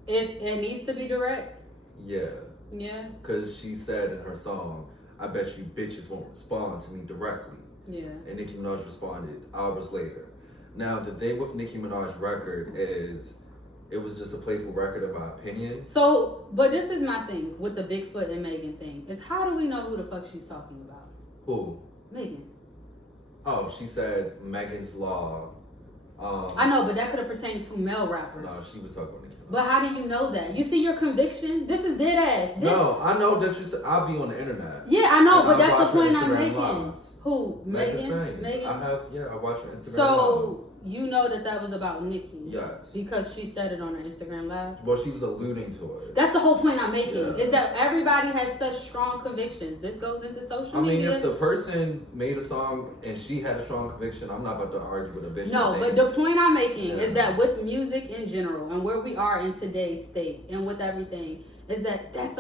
it needs to be direct? Yeah. Yeah. Because she said in her song, "I bet you bitches won't respond to me directly." Yeah. And Nicki Minaj responded hours later. Now, the thing with Nicki Minaj's record is, it was just a playful record, in my opinion. So, but this is my thing with the Bigfoot and Megan thing, is how do we know who the fuck she's talking about? Who? Megan. Oh, she said Megan's Law I know, but that could have pertained to male rappers. No, she was talking about Nicki Minaj. But how do you know that? You see your conviction? This is dead ass. No, I know that you said I'll be on the internet. Yeah, I know, And but I that's the watch her point I'm Instagram making. lives. Who? Megan? I watch her Instagram So you know that was about Nicki? Yes. Because she said it on her Instagram live? Well, she was alluding to it. That's the whole point I'm making, Yeah. is that everybody has such strong convictions. This goes into social media. If the person made a song and she had a strong conviction, I'm not about to argue with a bitch. No, but the point I'm making Yeah. is that with music in general and where we are in today's state and with everything, is that that's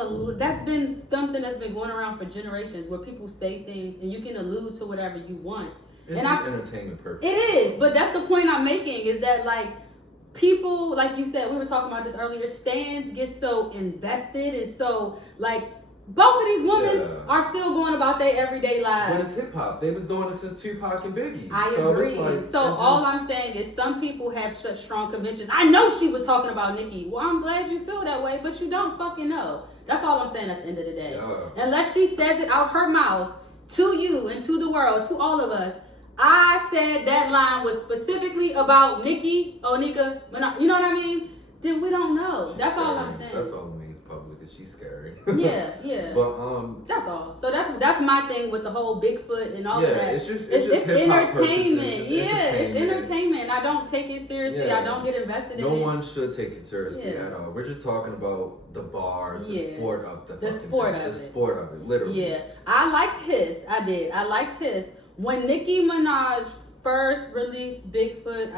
been something that's been going around for generations, where people say things and you can allude to whatever you want. It's just entertainment purpose. It is, but that's the point I'm making, is that like people, like you said, we were talking about this earlier, stands get so invested and so like both of these women are still going about their everyday lives. But it's hip hop. They was doing it since Tupac and Biggie. I agree. So all I'm saying is some people have such strong convictions. I know she was talking about Nicki. Well, I'm glad you feel that way, but you don't fucking know. That's all I'm saying at the end of the day. Yeah. Unless she says it out her mouth to you and to the world, to all of us, I said that line was specifically about Nicki, Onika, you know what I mean? Then we don't know. That's all I'm saying. That's all it means public, is she's scary. Yeah. But that's all. So that's my thing with the whole Bigfoot and all of that. It's just it's hip-hop entertainment. purposes. It's entertainment. I don't take it seriously. Yeah. I don't get invested in it. No one should take it seriously at all. We're just talking about the bars, the sport of the sport of it, literally. Yeah, I liked his. I did. I liked his. When Nicki Minaj first released Bigfoot,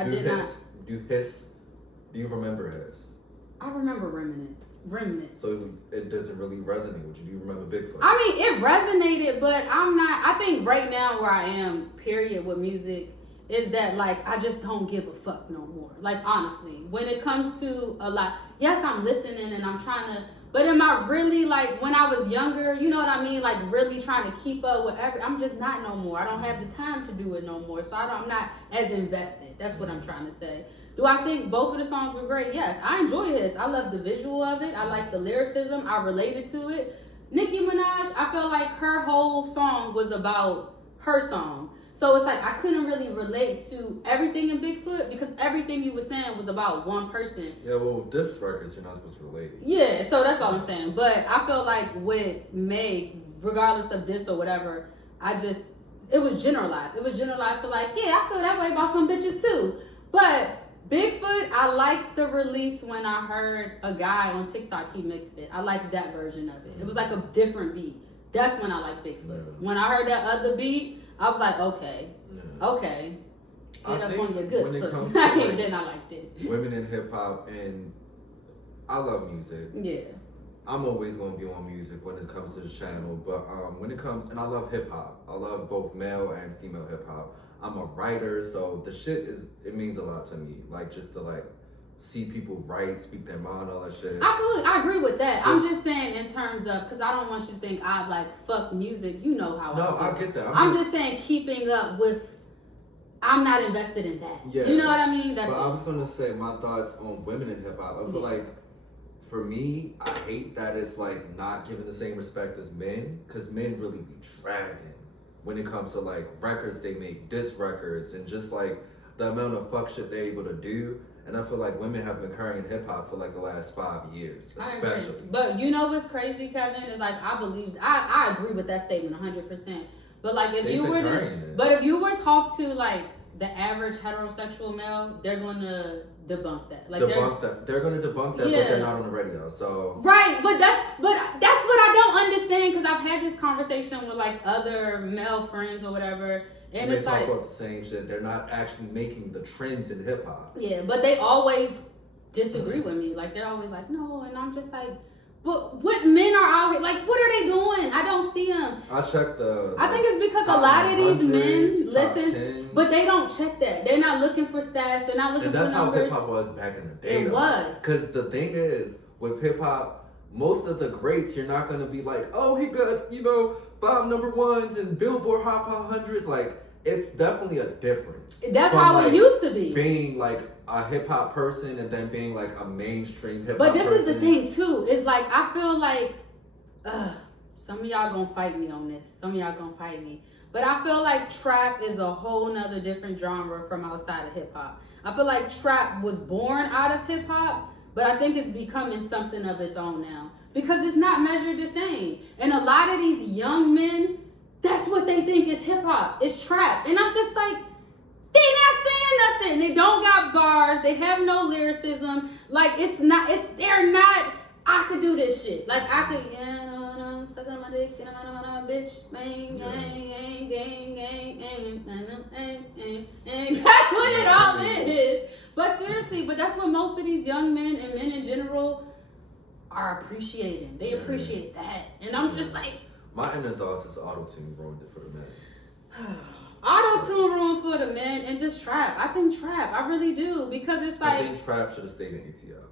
Do you remember his? I remember remnants. So it doesn't really resonate with you. Do you remember Bigfoot? I mean, it resonated, but I think right now where I am, period, with music, is that like I just don't give a fuck no more. Like honestly, when it comes to a lot, yes, I'm listening and I'm trying to, but am I really like when I was younger, you know what I mean? Like really trying to keep up with I'm just not no more. I don't have the time to do it no more. So I'm not as invested. That's what I'm trying to say. Do I think both of the songs were great? Yes, I enjoy his. I love the visual of it. I like the lyricism. I related to it. Nicki Minaj, I felt like her whole song was about her song. So it's like I couldn't really relate to everything in Bigfoot because everything you were saying was about one person. Yeah, well, with this record, you're not supposed to relate. Yeah, so that's all I'm saying. But I feel like with Meg, regardless of this or whatever, it was generalized. It was generalized to like, yeah, I feel that way about some bitches too. But Bigfoot, I liked the release when I heard a guy on TikTok, he mixed it. I liked that version of it. It was like a different beat. That's when I liked Bigfoot. Yeah. When I heard that other beat, I was like, okay. Get up on your good when foot. It comes to like, then I liked it. Women in hip hop, and I love music. Yeah. I'm always going to be on music when it comes to this channel, but when it comes, and I love hip hop. I love both male and female hip hop. I'm a writer, so the shit it means a lot to me. Like just to like see people write, speak their mind, all that shit. Absolutely, I agree with that. I'm just saying in terms of, because I don't want you to think I like fuck music. You know how I get that. I'm just saying keeping up with, I'm not invested in that. Yeah. You know what I mean? But I was going to say my thoughts on women in hip hop. I feel like, for me, I hate that it's like not given the same respect as men, because men really be dragging when it comes to like records they make, diss records, and just like the amount of fuck shit they're able to do. And I feel like women have been carrying hip hop for like the last 5 years, especially. But you know what's crazy, Kevin? Is like I agree with that statement 100%. But like if you were to talk to like the average heterosexual male, they're gonna debunk that. Like they're gonna debunk that, but they're not on the radio. So right, but that's what I don't understand, because I've had this conversation with like other male friends or whatever. And they it's talk like, about the same shit. They're not actually making the trends in hip hop. Yeah, but they always disagree with me. Like they're always like, no, and I'm just like, but what men are out here? Like, what are they doing? I don't see them. I checked I think it's because a lot of these men listen, but they don't check that. They're not looking for stats. They're not looking for numbers. And that's how hip hop was back in the day. It was. Because the thing is, with hip hop, most of the greats, you're not gonna be like, oh, he got 5 number 1s and Billboard Hot 100s. Like, it's definitely a difference. That's how it used to be. Being like a hip hop person and then being like a mainstream hip hop person. But this is the thing too. It's like I feel like some of y'all gonna fight me on this. Some of y'all gonna fight me. But I feel like trap is a whole nother different genre from outside of hip hop. I feel like trap was born out of hip hop, but I think it's becoming something of its own now because it's not measured the same. And a lot of these young men, that's what they think is hip hop. It's trap. And I'm just like, they not saying nothing. They don't got bars. They have no lyricism. Like they're not, I could do this shit. Like I could, I'm stuck on my dick, bitch, bang, gang, gang, gang, gang. That's what it all is. But seriously, that's what most of these young men and men in general are appreciating. They appreciate that. And I'm just like, my inner thoughts is auto-tune ruined it for the men. Auto-tune ruined for the men and just trap. I think trap. I really do. Because it's like, I think trap should have stayed in ATL.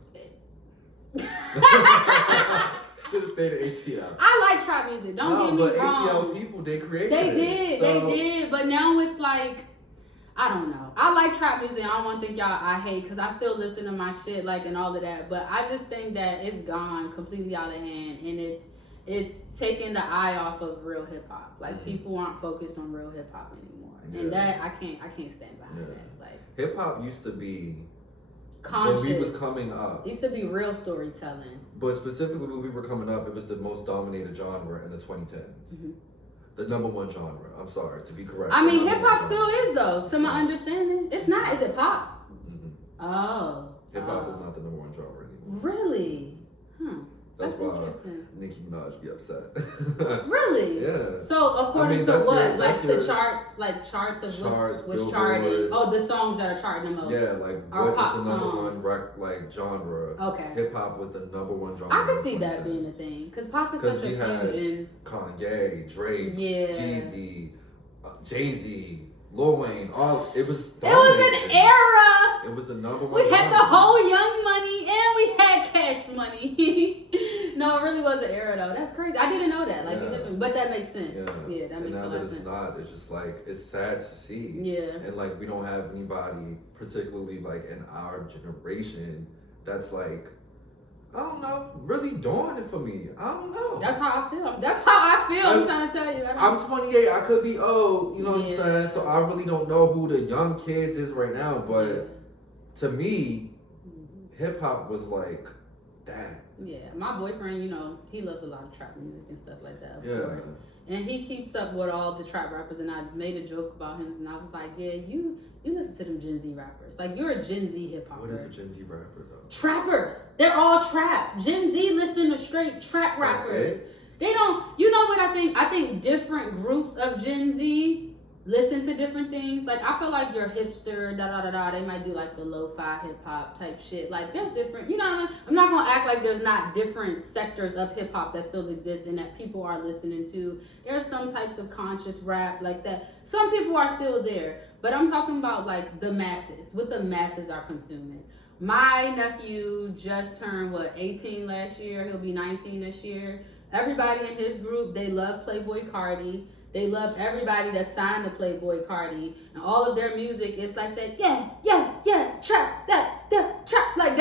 Should have stayed at ATL. I like trap music. Don't get me wrong. ATL people, they created They it. They did. But now it's like, I don't know. I like trap music. I don't want to think y'all I hate because I still listen to my shit like and all of that. But I just think that it's gone completely out of hand and it's taking the eye off of real hip hop. Like people aren't focused on real hip hop anymore. Yeah. And that I can't stand behind that. Like hip hop used to be conscious. when we was coming up. It used to be real storytelling. But specifically when we were coming up, it was the most dominated genre in the 2010s. Mm-hmm. The number one genre. I'm sorry, to be correct. I mean, hip hop still is though, to my understanding. It's not. Is it pop? Mm-hmm. Oh. Hip hop is not the number one genre anymore. Really? That's why interesting. Nicki Minaj be upset. Really? Yeah. So according to what? Like to charts of what's charting. Oh, the songs that are charting the most. Yeah, like what is the number one genre? Okay. Hip hop was the number one genre. I could see that being a thing because pop is such a fusion. Kanye, Drake, yeah, Jeezy, Jay-Z, Lil Wayne. It was an era. It was the number one. We had the whole Young Money and we had Cash Money. No, it really was an era though. That's crazy. I didn't know that. But that makes sense. Yeah, that makes a lot of sense. Now that it's just like it's sad to see. Yeah. And like we don't have anybody, particularly like in our generation, that's like, I don't know, really doing it for me. I don't know. That's how I feel. I'm trying to tell you. I'm 28. I could be old. You know what I'm saying? So I really don't know who the young kids is right now. But to me, hip hop was like that. Yeah, my boyfriend, he loves a lot of trap music and stuff like that, of course. And he keeps up with all the trap rappers, and I made a joke about him, and I was like, yeah, you listen to them Gen Z rappers. Like, you're a Gen Z hip-hopper. What is a Gen Z rapper, though? Trappers. They're all trap. Gen Z listen to straight trap rappers. They don't, you know what I think? I think different groups of Gen Z listen to different things. Like, I feel like your hipster, they might do like the lo-fi hip-hop type shit. Like, there's different, you know what I mean? I'm not gonna act like there's not different sectors of hip-hop that still exist and that people are listening to. There's some types of conscious rap like that. Some people are still there, but I'm talking about like the masses, what the masses are consuming. My nephew just turned 18 last year. He'll be 19 this year. Everybody in his group, they love Playboy Cardi. They love everybody that signed to Playboy Cardi, and all of their music is like that. Yeah, trap, trap. Like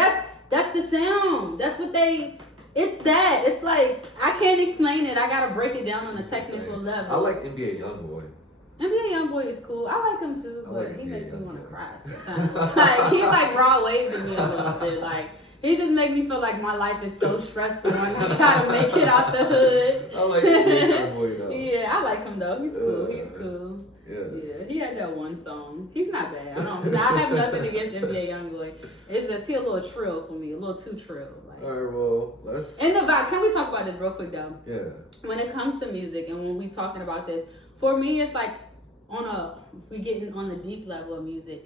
that's the sound. That's what it's that. It's like I can't explain it. I gotta break it down on a technical level. I like NBA Youngboy. NBA Youngboy is cool. I like him too, but he makes me want to cry sometimes. Like he's like raw waving me a little bit. Like he just make me feel like my life is so stressful and I gotta make it out the hood. I like NBA Youngboy though. Yeah, I like him though. He's cool. Yeah, he had that one song. He's not bad. I have nothing against NBA Youngboy. It's just he a little trill for me, a little too trill. Like. All right, well, let's. And the vibe. Can we talk about this real quick though? Yeah. When it comes to music and when we talking about this, for me it's like if we getting on the deep level of music,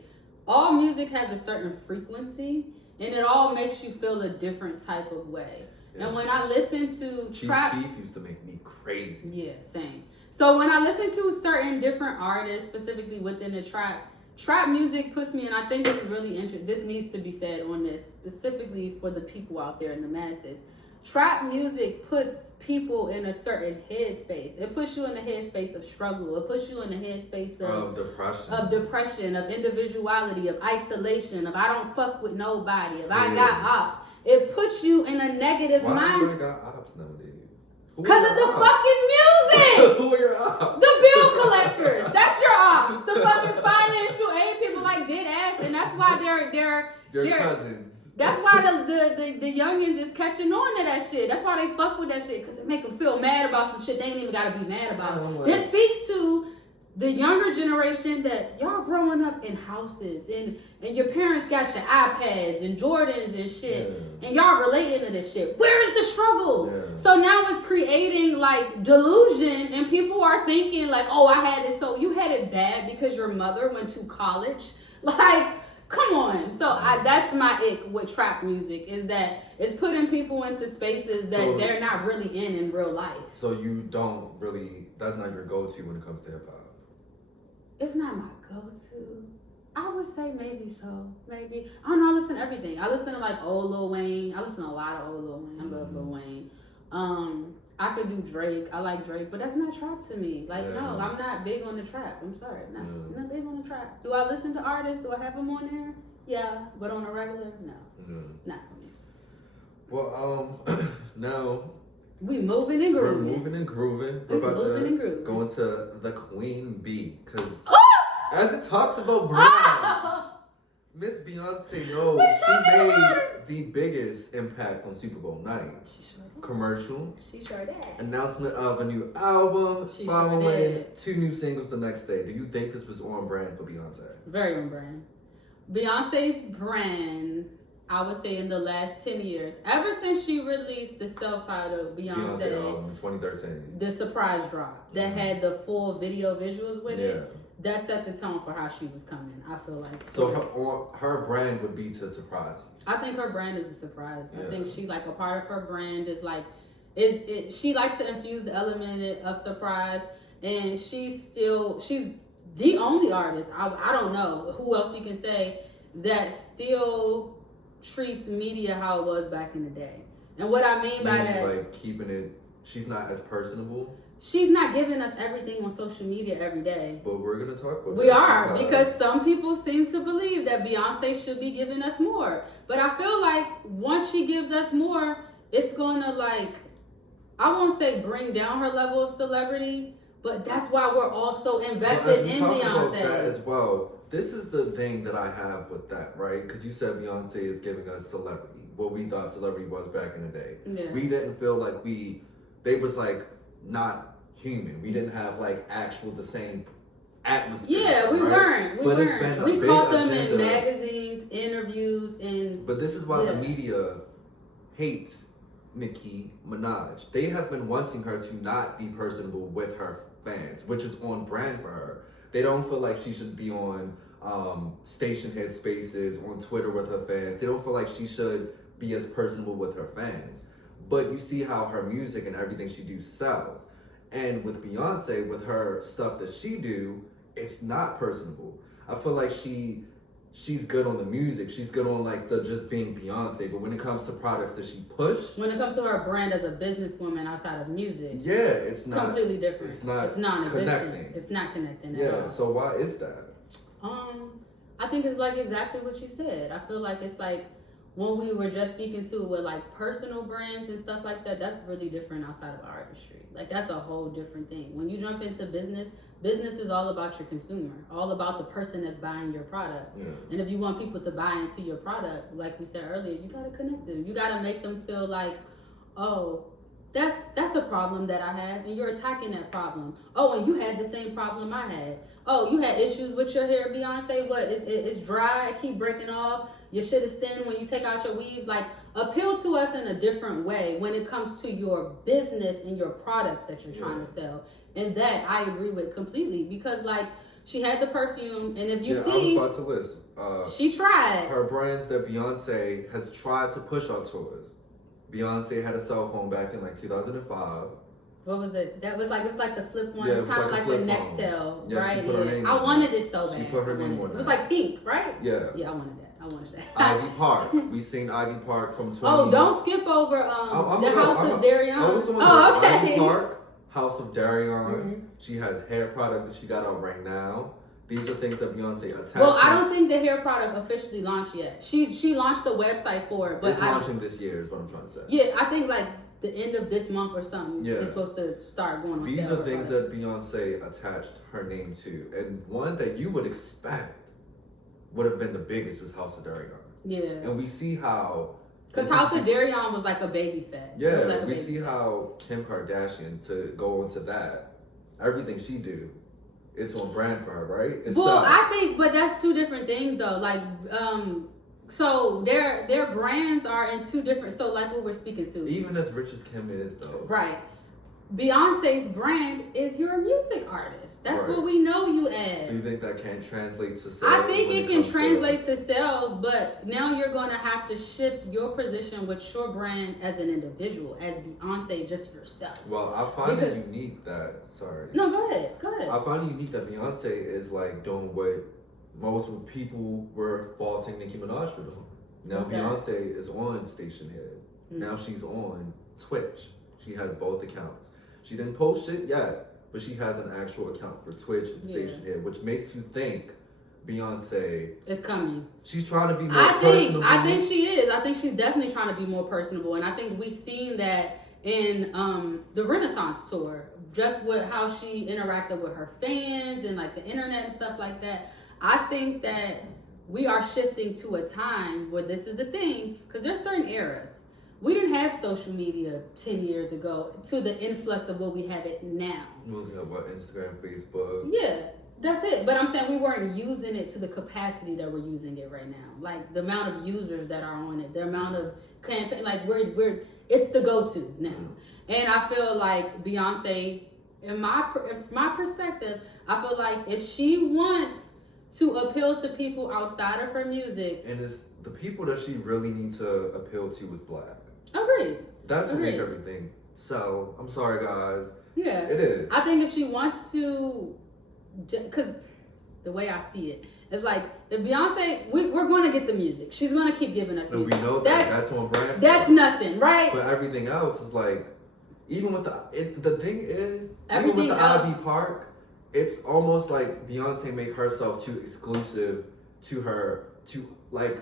all music has a certain frequency and it all makes you feel a different type of way. Yeah. And when I listen to trap, Chief used to make me crazy. Yeah, same. So when I listen to certain different artists, specifically within the trap music puts me, and I think it's really interesting. This needs to be said on this, specifically for the people out there in the masses. Trap music puts people in a certain headspace. It puts you in the headspace of struggle. It puts you in the headspace of depression, of individuality, of isolation, of I don't fuck with nobody, of I got ops. It puts you in a negative mindset. Why got ops nowadays? Because of the fucking music. Who are your ops? The bill collectors. That's your ops. The fucking financial aid people like dead ass, and that's why they're cousins. That's why the youngins is catching on to that shit. That's why they fuck with that shit, because it make them feel mad about some shit they ain't even gotta be mad about. This speaks to the younger generation that y'all growing up in houses and your parents got your iPads and Jordans and shit, and y'all relating to this shit. Where's the struggle? So now it's creating like delusion, and people are thinking like, oh, I had it, so you had it bad because your mother went to college. Like, come on. So that's my ick with trap music, is that it's putting people into spaces that they're not really in real life. So you don't really, that's not your go-to when it comes to hip hop? It's not my go-to. I would say maybe so. Maybe. I don't know, I listen to everything. I listen to like old Lil Wayne. I listen to a lot of old Lil Wayne. I love Lil Wayne. I could do Drake. I like Drake, but that's not trap to me. Like, no, I'm not big on the trap. I'm sorry. I'm not big on the trap. Do I listen to artists? Do I have them on there? Yeah, but on a regular, no. Not for me. Well, now we moving and grooving. We're moving and grooving. We're about to go into the Queen Bee, because as it talks about brands, Miss Beyonce knows she made the biggest impact on Super Bowl night. Commercial. She sure did. Announcement of a new album. Following 2 new singles the next day. Do you think this was on brand for Beyonce? Very on brand. Beyonce's brand, I would say in the last 10 years, ever since she released the self-titled Beyonce album in 2013. The surprise drop that had the full video visuals with it. That set the tone for how she was coming, I feel like. So her brand would be to surprise. I think her brand is a surprise. I think she, like, a part of her brand is like, she likes to infuse the element of surprise, and she's the only artist, I don't know who else we can say, that still treats media how it was back in the day. And what I mean by that, like keeping it, she's not as personable. She's not giving us everything on social media every day. But we're going to talk about that. We are, because some people seem to believe that Beyonce should be giving us more. But I feel like once she gives us more, it's going to, like, I won't say bring down her level of celebrity, but that's why we're all so invested in Beyonce. About that as well. This is the thing that I have with that, right? Because you said Beyonce is giving us celebrity, what we thought celebrity was back in the day. Yeah. We didn't feel like they was like not human. We didn't have like the same atmosphere. Yeah, we weren't. It's been a we big caught them agenda. in magazines, interviews, and. But this is why the media hates Nicki Minaj. They have been wanting her to not be personable with her fans, which is on brand for her. They don't feel like she should be on station head spaces, on Twitter with her fans. They don't feel like she should be as personable with her fans. But you see how her music and everything she do sells. And with Beyonce, with her stuff that she do, it's not personable. I feel like she's good on the music. She's good on like the just being Beyonce. But when it comes to products that she push, when it comes to her brand as a businesswoman outside of music, it's not completely different. It's not connecting. It's not connecting at all. So why is that? I think it's like exactly what you said. I feel like it's like when we were just speaking to with like personal brands and stuff like that, that's really different outside of artistry. Like that's a whole different thing. When you jump into business is all about your consumer, all about the person that's buying your product. Yeah. And if you want people to buy into your product, like we said earlier, you gotta connect them. You gotta make them feel like, oh, that's a problem that I have, and you're attacking that problem. Oh, and you had the same problem I had. Oh, you had issues with your hair, Beyonce. What? It's dry. It keep breaking off. Your shit is thin when you take out your weaves. Like, appeal to us in a different way when it comes to your business and your products that you're trying to sell. And that I agree with completely, because like she had the perfume, and if you see, I was about to list. She tried her brands that Beyonce has tried to push on tours. Beyonce had a cell phone back in like 2005. What was it? That was like, it was like the flip one. It's kind of like the Nextel, right? She put her name I wanted it so bad. She put her name on it. It was like pink, right? Yeah. Yeah, I wanted that. Ivy Park. We seen Ivy Park from 20. Oh, don't skip over the House of Darion. Oh, okay. Ivy Park, House of Darion. Mm-hmm. She has hair product that she got out right now. These are things that Beyonce attached. Well, I don't think the hair product officially launched yet. She launched the website for it, but it's launching this year is what I'm trying to say. Yeah, I think like the end of this month or something. Yeah. It's supposed to start going on These sale are or things whatever. that Beyonce attached her name to, and one that you would expect would have been the biggest was House of Darion. Yeah. And we see how. Because House of Darion was like a baby fat. It was Yeah, like a we baby see fat. how Kim Kardashian, to go into that, everything she do, it's on brand for her, right? It's Well, selling. I think, but that's two different things though. Like, so their brands are in two different. So like what we're speaking to. Even as rich as Kim is, though. Right. Beyonce's brand is you're a music artist. That's Right. what we know you as. So you think that can't translate to sales? I think when it can comes to- translate to sales, but now you're going to have to shift your position with your brand as an individual, as Beyonce, just yourself. Well, I find Because- it unique that, sorry. No, go ahead. Go ahead. I find it unique that Beyonce is like doing what most people were faulting Nicki Minaj for doing. Now What's that? Beyonce is on Station Head. Now she's on Twitch. She has both accounts. She didn't post shit yet, but she has an actual account for Twitch and Station Head, which makes you think Beyonce. It's coming. She's trying to be more I personable. think she is. I think she's definitely trying to be more personable, and I think we've seen that in the Renaissance tour, just with how she interacted with her fans and like the internet and stuff like that. I think that we are shifting to a time where this is the thing, because there's certain eras. We didn't have social media 10 years ago to the influx of what we have it now. Looking at what Instagram, Facebook. Yeah, that's it. But I'm saying we weren't using it to the capacity that we're using it right now. Like the amount of users that are on it, the amount of campaign, like we're it's the go-to now. And I feel like Beyonce, in my perspective, I feel like if she wants to appeal to people outside of her music, And it's the people that she really needs to appeal to is black. agreed. That's what makes Agreed. everything. So I'm sorry, guys. Yeah. It is. I think if she wants to, because the way I see it, it's like if Beyonce, we're going to get the music. She's going to keep giving us And we music. know that that's on brand. That's nothing, right? But everything else is like, even with the thing is, even Everything with the else- Ivy Park, it's almost like Beyonce make herself too exclusive to her, to like.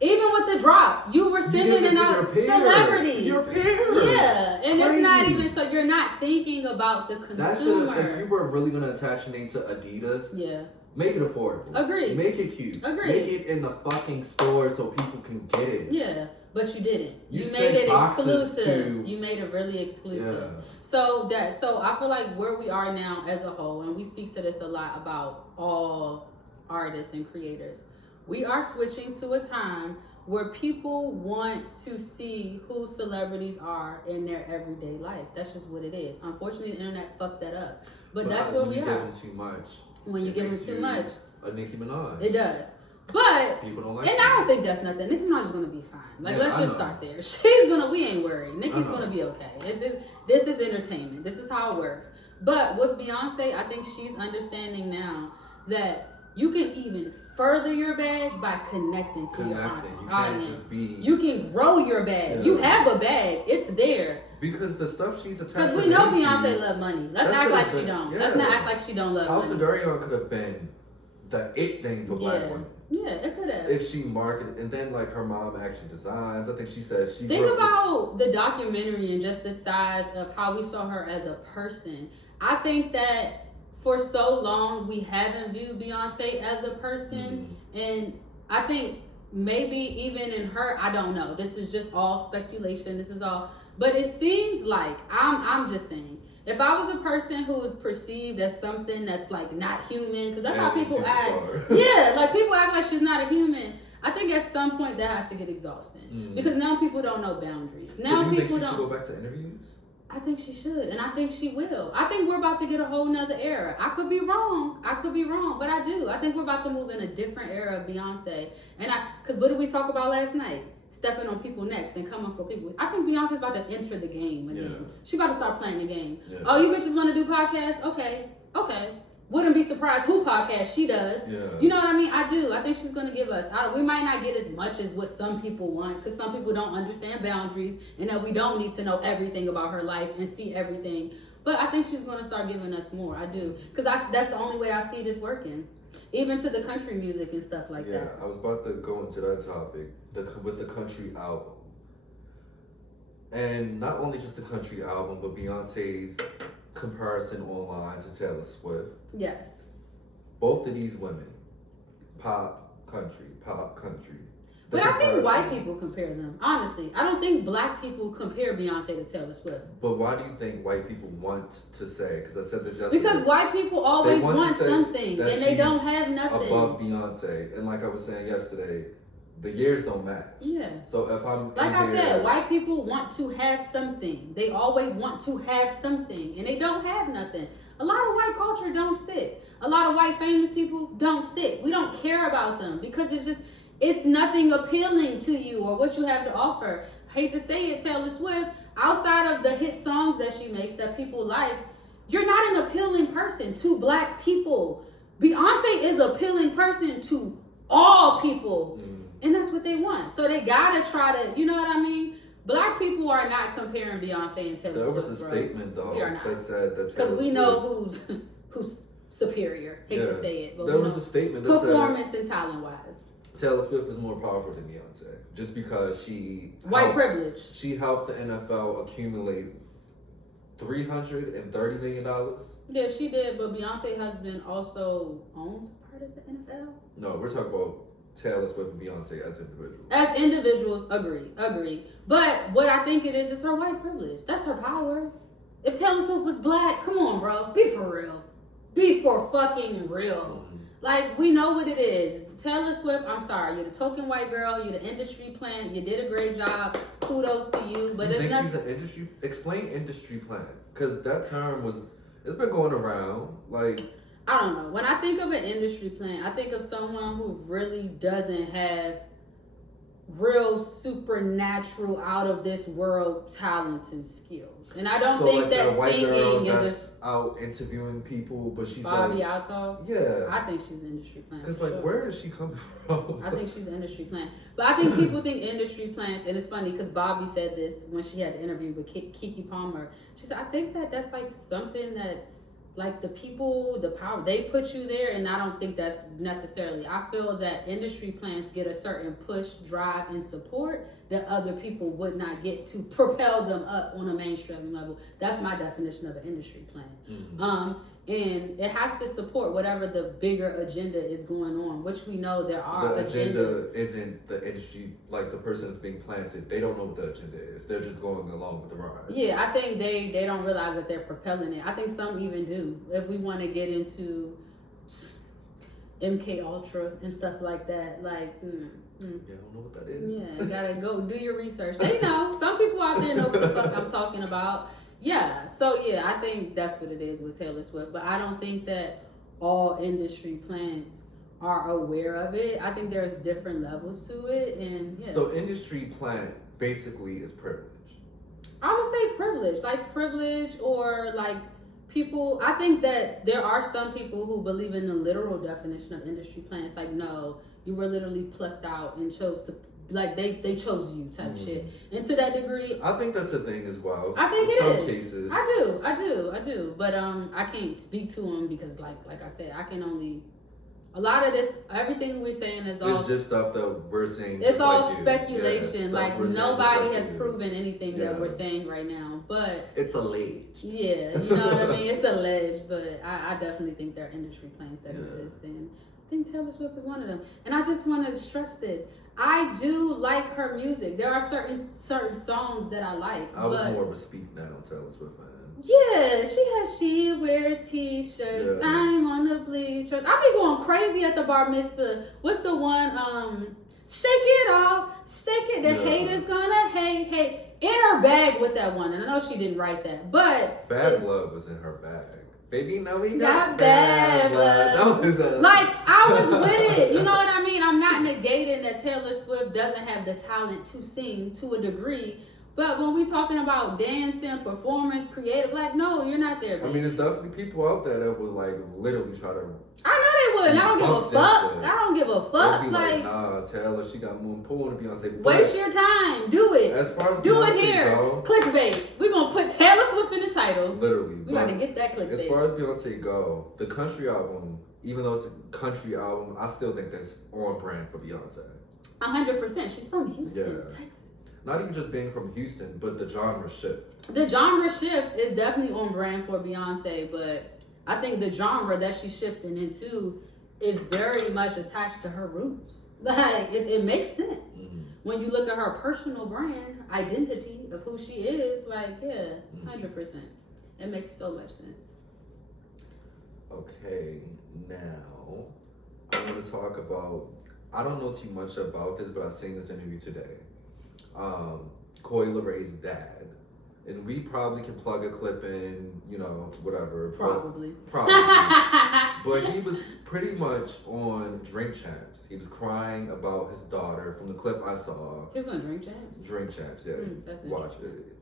Even with the drop, you were sending in out celebrities. Your peers. Yeah, and it's not Crazy. even so you're not thinking about the That consumer. should, if you were really gonna attach your name to Adidas, Yeah, make it affordable. Agreed. Make it cute. Agreed. Make it in the fucking store so people can get it. yeah, but you didn't. You You sent made it boxes exclusive. to- You made it really exclusive. Yeah. So I feel like where we are now as a whole, and we speak to this a lot about all artists and creators, we are switching to a time where people want to see who celebrities are in their everyday life. That's just what it is. Unfortunately, the internet fucked that up. But that's where when we you are. give them too much. When you it give them makes too you much, A Nicki Minaj. it does. But People don't like and it. I don't think that's nothing. Nicki Minaj is gonna be fine. Like Yeah, let's I just know. start there. She's gonna. We ain't worried. Nicki's I know. gonna be okay. It's just this is entertainment. This is how it works. But with Beyonce, I think she's understanding now that you can even further your bag by connecting to your You can't audience. just be. You can grow your bag. Yeah. You have a bag. It's there. Because the stuff she's attached. Because her we know name to, Beyonce love money. Let's That act should've like she been- don't. yeah. Let's not act like she don't love House of money. Darion could have been the it thing for black women. Yeah, it could have. If she marketed, and then like her mom actually designs. I think she said she. Think worked with- about the documentary and just the size of how we saw her as a person. I think that for so long we haven't viewed Beyonce as a person, and I think maybe even in her, I don't know. This is just all speculation. This is all, but it seems like I'm just saying. If I was a person who was perceived as something that's like not human, because that's how Family people act. superstar. Yeah, like people act like she's not a human. I think at some point that has to get exhausting because now people don't know boundaries. So Now do you think people she should go don't. back to interviews? I think she should, and I think she will. I think we're about to get a whole nother era. I could be wrong, but I do. I think we're about to move in a different era of Beyonce. And because what did we talk about last night? Stepping on people's necks and coming for people. I think Beyonce's about to enter the game again. Yeah. She about to start playing the game. Yeah. Oh, you bitches want to do podcasts? Okay. Wouldn't be surprised who podcast she does. Yeah. You know what I mean? I do. I think she's going to give us. We might not get as much as what some people want because some people don't understand boundaries and that we don't need to know everything about her life and see everything. But I think she's going to start giving us more. I do. Because that's the only way I see this working. Even to the country music and stuff like that. Yeah, I was about to go into that topic. With the country album. And not only just the country album, but Beyonce's comparison online to Taylor Swift. Yes. Both of these women, pop, country. The But I think comparison- white people compare them. Honestly, I don't think black people compare Beyonce to Taylor Swift. But why do you think white people want to say? Because I said this yesterday. Because white people always want to want say something, that and they she's don't have nothing. above Beyonce, and like I was saying yesterday, the years don't match. Yeah. So if I'm Like in I here- said, white people want to have something. They always want to have something, and they don't have nothing. A lot of white culture don't stick. A lot of white famous people don't stick. We don't care about them because it's nothing appealing to you or what you have to offer. Hate to say it, Taylor Swift, outside of the hit songs that she makes that people like, you're not an appealing person to black people. Beyonce is appealing person to all people. And that's what they want. So they gotta try to, you know what I mean? Black people are not comparing Beyonce and Taylor Swift. There was a statement though We are not. that said that Because we know who's superior. Hate to say it, but there we was know a statement that performance and talent wise. Taylor Swift is more powerful than Beyonce, just because she White privilege. She helped the NFL accumulate $330 million. Yeah, she did, but Beyonce's husband also owns part of the NFL. No, we're talking about Taylor Swift and Beyonce as individuals. As individuals, agree. But what I think it is her white privilege. That's her power. If Taylor Swift was black, come on, bro. Be for real. Be for fucking real. Like, we know what it is. Taylor Swift, I'm sorry. You're the token white girl. You're the industry plant. You did a great job. Kudos to you. But you it's think not. she's an industry? Explain industry plant. Because that term it's been going around. Like, I don't know. When I think of an industry plant, I think of someone who really doesn't have real supernatural, out of this world talents and skills. And I don't think like that white girl singing is that's just out interviewing people, but she's Bobby like, Alto. yeah. I think she's an industry plant. Because for like, sure. where is she coming from? I think she's an industry plant. But I think people think industry plants, and it's funny because Bobby said this when she had the interview with Keke Palmer. She said, I think that's like something that, like, the people, the power, they put you there, and I don't think that's necessarily. I feel that industry plants get a certain push, drive, and support that other people would not get to propel them up on a mainstream level. That's my definition of an industry plant. And it has to support whatever the bigger agenda is going on, which we know there are the agenda agendas. isn't the industry, like the person that's being planted. They don't know what the agenda is. They're just going along with the ride. Yeah, I think they don't realize that they're propelling it. I think some even do. If we want to get into MK Ultra and stuff like that, like, Yeah, I don't know what that is. yeah, gotta go do your research. They know. Some people out there know what the fuck I'm talking about. Yeah, so yeah, I think that's what it is with Taylor Swift. But I don't think that all industry plants are aware of it. I think there's different levels to it, and yeah. So industry plant basically is privilege. I would say privilege, or like people. I think that there are some people who believe in the literal definition of industry plants. Like, no, you were literally plucked out and chose to, like, they chose you type shit. And to that degree, I think that's a thing as well. I think in it some is. cases. I do. But I can't speak to them because, like I said, I can only. A lot of this, everything we're saying is all. It's just stuff that we're saying. It's just all like you. speculation. Yeah, stuff like, we're saying nobody just has like you. proven anything Yeah. that we're saying right now. But It's alleged. yeah, you know what I mean? It's alleged, but I definitely think there are industry plants that exist, and I think Taylor Swift is one of them. And I just want to stress this. I do like her music. There are certain songs that I like. I was but more of a Speak Now Taylor Swift fan. yeah, she wear t-shirts. Yeah. I'm on the bleachers. I be going crazy at the bar mitzvah. What's the one? Shake it off, shake it. The Yeah. haters gonna hate. In her bag with that one, and I know she didn't write that, but Bad Blood was in her bag. Baby, now we Got got bad bad blood. That was a... like, I was with it. You know what I mean? I'm not negating that Taylor Swift doesn't have the talent to sing to a degree. But when we talking about dancing, performance, creative, like, no, you're not there, baby. I mean, there's definitely people out there that would like literally try to. I know they would. And I don't give a Debunk that fuck. shit. I don't give a They'd fuck. be Like, nah, Taylor, she got more pull on Beyonce. waste your time. Do it. As far as Do Beyonce it here. go, Clickbait. We're going to put Taylor Swift in the title. literally. We got to get that clickbait. As far as Beyonce go, the country album, even though it's a country album, I still think that's on brand for Beyonce. 100%. She's from Houston, Yeah. Texas. not even just being from Houston, but the genre shift. The genre shift is definitely on brand for Beyonce, but I think the genre that she's shifting into is very much attached to her roots. Like, it makes sense. When you look at her personal brand, identity of who she is, like, yeah, 100%. It makes so much sense. Okay, now I'm going to talk about, I don't know too much about this, but I've seen this interview today. Coi Leray's dad. And we probably can plug a clip in, you know, whatever. Probably. But he was pretty much on Drink Champs. He was crying about his daughter from the clip I saw. He was on Drink Champs? Drink Champs, yeah. That's Watch it.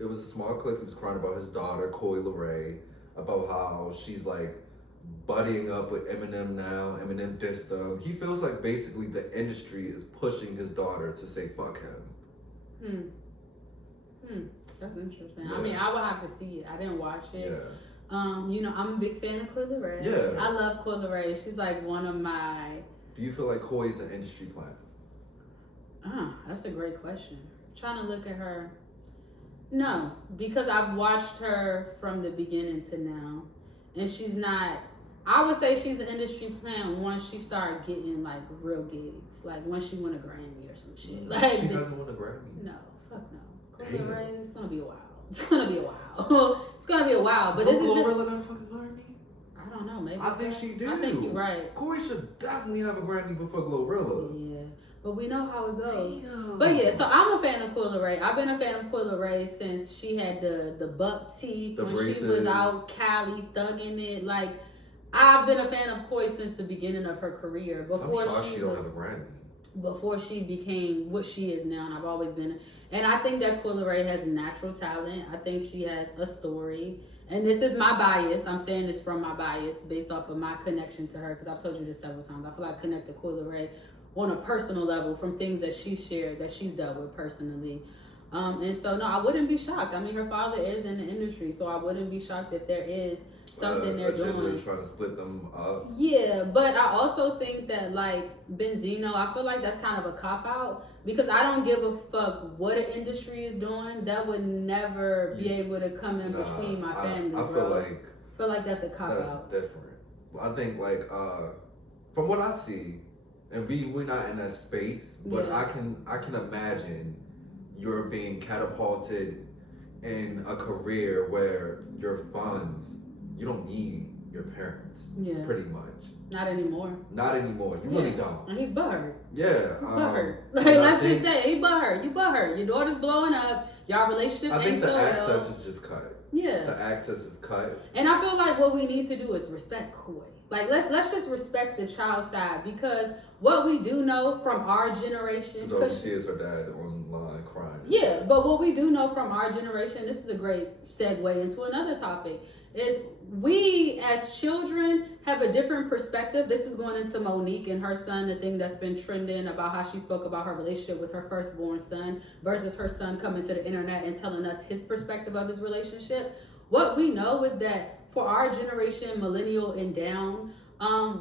It was a small clip. He was crying about his daughter, Coi Leray, about how she's like buddying up with Eminem now. Eminem dissed him. He feels like basically the industry is pushing his daughter to say fuck him. That's interesting. Yeah. I mean, I would have to see it. I didn't watch it. Yeah. You know, I'm a big fan of Coi Leray. Yeah. I love Coi Leray. She's like one of my... Do you feel like Coi's an industry plant? That's a great question. I'm trying to look at her. No, because I've watched her from the beginning to now. And she's not... I would say she's an industry plant once she started getting like real gigs. Like when she won a Grammy or some shit. Like she hasn't won a Grammy. No, fuck no. Coi Leray, it's gonna be a while. It's gonna be a while. It's gonna be a while. But this is just... Glorilla gonna fucking Grammy? I don't know. Maybe I think she do. I think you're right. Coi should definitely have a Grammy before Glorilla. Yeah, but we know how it goes. Damn. But yeah, so I'm a fan of Coi Leray. I've been a fan of Coi Leray since she had the buck teeth, The when braces. she was out Cali thugging it. Like, I've been a fan of Coi since the beginning of her career. Before I'm shocked she don't have a Grammy. Before she became what she is now, and I've always been. And I think that Coi Leray has natural talent. I think she has a story. And this is my bias. I'm saying this from my bias based off of my connection to her, because I've told you this several times. I feel like I connect to Coi Leray on a personal level from things that she's shared, that she's dealt with personally. And so, no, I wouldn't be shocked. I mean, her father is in the industry, so I wouldn't be shocked if there is something they're doing. Trying to split them up. Yeah, but I also think that, like, Benzino, I feel like that's kind of a cop-out, because I don't give a fuck what an industry is doing. That would never be able to come in between my family, I feel like that's a cop-out. That's different. I think, like, from what I see, and we're not in that space, but Yeah. I can imagine you're being catapulted in a career where your funds, you don't need your parents, pretty much. Not anymore. Not anymore. You really don't. And he's butthurt. Yeah. Butthurt. Like, let's just say, he butthurt. You butthurt. Your daughter's blowing up. Y'all relationship I think ain't the so access well. is just cut. Yeah. The access is cut. And I feel like what we need to do is respect Coi. Like, let's just respect the child side, because what we do know from our generation... So you see is her dad online crying. Yeah, but what we do know from our generation, this is a great segue into another topic, is we as children have a different perspective. This is going into Monique and her son, the thing that's been trending about how she spoke about her relationship with her firstborn son versus her son coming to the internet and telling us his perspective of his relationship. What we know is that for our generation, millennial and down,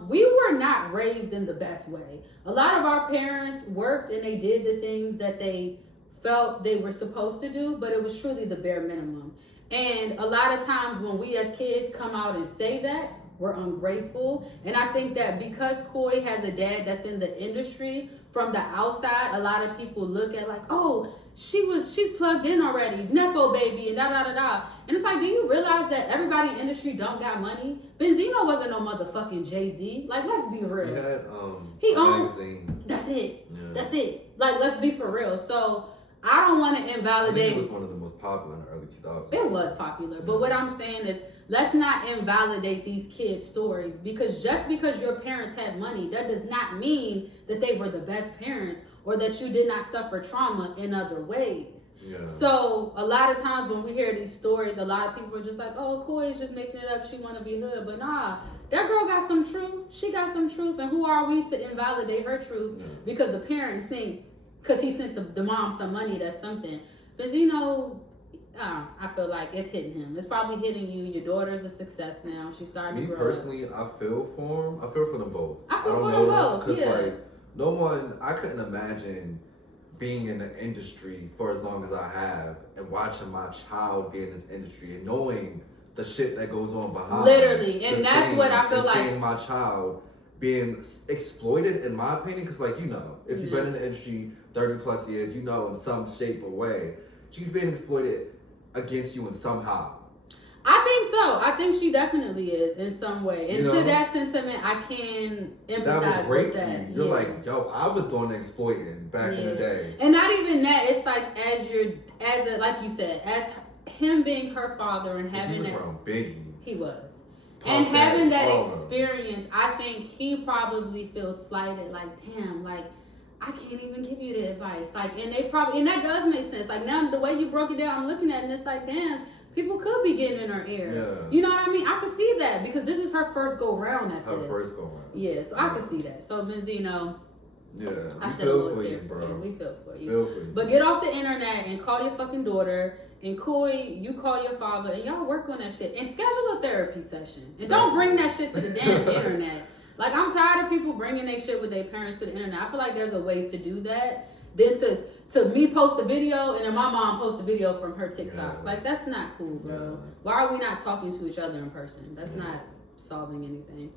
we were not raised in the best way. A lot of our parents worked and they did the things that they felt they were supposed to do, but it was truly the bare minimum. And a lot of times when we as kids come out and say that, we're ungrateful. And I think that because Coi has a dad that's in the industry, from the outside, a lot of people look at like, oh, she's plugged in already, Nepo baby, and da-da-da-da. And it's like, do you realize that everybody in the industry don't got money? Benzino wasn't no motherfucking Jay-Z. Like, let's be real. He had owned magazine. That's it. Yeah. That's it. Like, let's be for real. So I don't want to invalidate. I think it was one of the most popular in the early 2000s. It was popular. But what I'm saying is, let's not invalidate these kids' stories, because just because your parents had money, that does not mean that they were the best parents or that you did not suffer trauma in other ways. Yeah. So a lot of times when we hear these stories, a lot of people are just like, oh, Coi is just making it up. She want to be hood. But nah, that girl got some truth. She got some truth. And who are we to invalidate her truth? Yeah. Because the parent think, because he sent the mom some money, that's something. Benzino, I feel like it's hitting him. It's probably hitting you. Your daughter's a success now. She's starting to grow. Me personally, I feel for him. I feel for them both. I feel don't for know them both, because yeah. like no one. I couldn't imagine being in the industry for as long as I have and watching my child be in this industry and knowing the shit that goes on behind. Literally, and that's what I feel like. Seeing my child being exploited, in my opinion, because like, you know, if you've been in the industry 30 plus years, you know in some shape or way, she's being exploited against you in somehow. I think so. I think she definitely is in some way. And to that sentiment, I can empathize that would break with that. you. You're like, yo, I was doing the exploiting back in the day. And not even that. It's like like you said, as him being her father and having he was that. around Biggie. He was. Puff and having that Daddy, experience, I think he probably feels slighted. Like, damn, like, I can't even give you the advice. Like, and that does make sense. Like, now the way you broke it down, I'm looking at it and it's like, damn, people could be getting in her ear. Yeah. You know what I mean? I could see that because this is her first go round at this. Her first go round. Yeah, so I could see that. So Benzino, yeah, I feel for you, bro. We feel for you. Feel for you. But get off the internet and call your fucking daughter. And Coy, you call your father and y'all work on that shit. And schedule a therapy session. And don't bring that shit to the damn internet. Like, I'm tired of people bringing their shit with their parents to the internet. I feel like there's a way to do that than to me post a video and then my mom post a video from her TikTok. Yeah. Like, that's not cool, bro. Yeah. Why are we not talking to each other in person? That's not solving anything.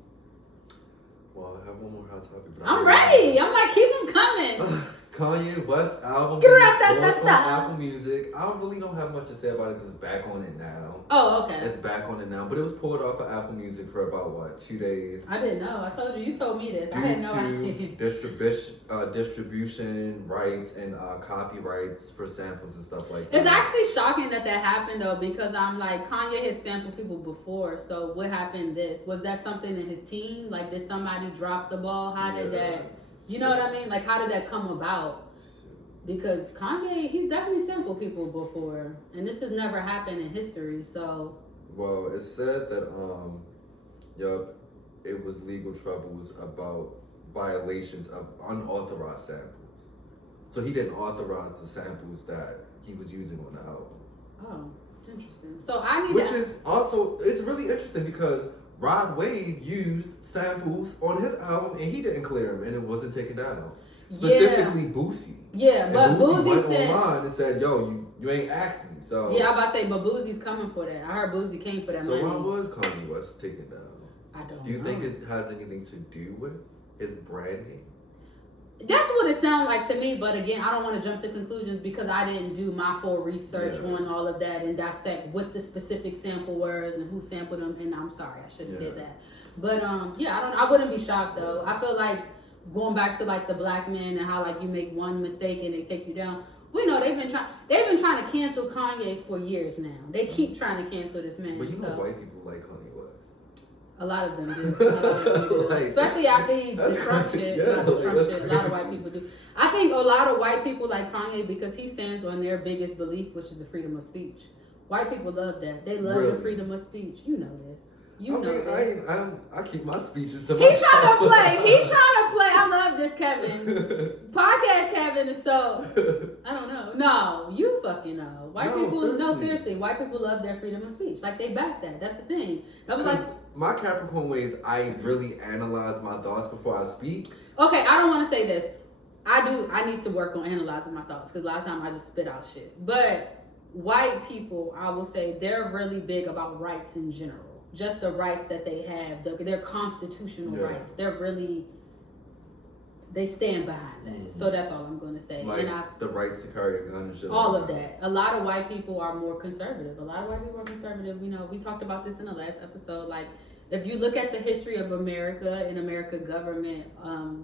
Well, I have one more hot topic. I'm ready. I'm like, keep them coming. Kanye West album Gra-ta-ta-ta. on Apple Music. I really don't have much to say about it because it's back on it now. Oh, okay. It's back on it now, but it was pulled off of Apple Music for about 2 days. I didn't know. I told you. You told me this. I had no idea. Distribution rights and copyrights for samples and stuff like that. It's actually shocking that happened though, because I'm like, Kanye has sampled people before. So what happened? Was that something in his team? Like, did somebody drop the ball? How did that? You know what I mean? Like, how did that come about? Because Kanye, he's definitely sampled people before, and this has never happened in history. So, well, it's said that it was legal troubles about violations of unauthorized samples. So he didn't authorize the samples that he was using on the album. Oh, interesting. So I need Which is also, it's really interesting because Rod Wave used samples on his album and he didn't clear them and it wasn't taken down. Specifically Boosie. Yeah, but Boosie went online and said, yo, you ain't asked me. So yeah, I'm about to say, but Boosie's coming for that. I heard Boosie came for that money. So why was Kanye West taken down? I don't know. Do you think it has anything to do with his branding? That's what it sounds like to me, but again, I don't want to jump to conclusions because I didn't do my full research on all of that and dissect what the specific sample words and who sampled them, and I'm sorry, I shouldn't have did that. But I wouldn't be shocked though. I feel like going back to like the black men and how like you make one mistake and they take you down. We know they've been trying to cancel Kanye for years now. They keep trying to cancel this man. But you know white people like Kanye West. A lot of them do. Like, especially after he did Trump shit. A lot of white people do. I think a lot of white people like Kanye because he stands on their biggest belief, which is the freedom of speech. White people love that. They love the freedom of speech. You know this. I keep my speeches to myself. He's trying to play. I love this Kevin. Podcast Kevin is so, I don't know. No, you fucking know. White people, seriously. White people love their freedom of speech. Like, they back that. That's the thing. That was like, my Capricorn ways, I really analyze my thoughts before I speak. Okay, I don't want to say this. I need to work on analyzing my thoughts because last time I just spit out shit. But white people, I will say, they're really big about rights in general. Just the rights that they have, their constitutional rights. They stand behind that. Mm-hmm. So that's all I'm going to say. Like the rights to carry a gun and shit. All of that. A lot of white people are more conservative. You know, we talked about this in the last episode. Like, if you look at the history of America and America government,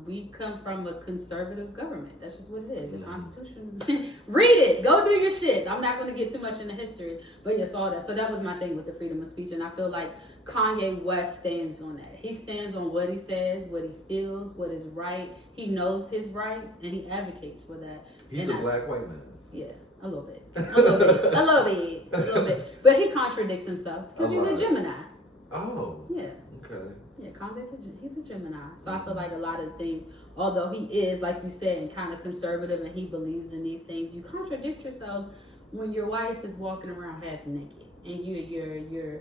we come from a conservative government. That's just what it is. The Constitution. Read it. Go do your shit. I'm not going to get too much into history, but you saw that. So that was my thing with the freedom of speech, and I feel like Kanye West stands on that. He stands on what he says, what he feels, what is right. He knows his rights, and he advocates for that. He's a black white man. Yeah, a little bit. A little bit. But he contradicts himself because he's a Gemini. Oh. Yeah. Okay. Yeah, he's a Gemini. So I feel like a lot of the things, although he is, like you said, and kind of conservative and he believes in these things, you contradict yourself when your wife is walking around half naked and you're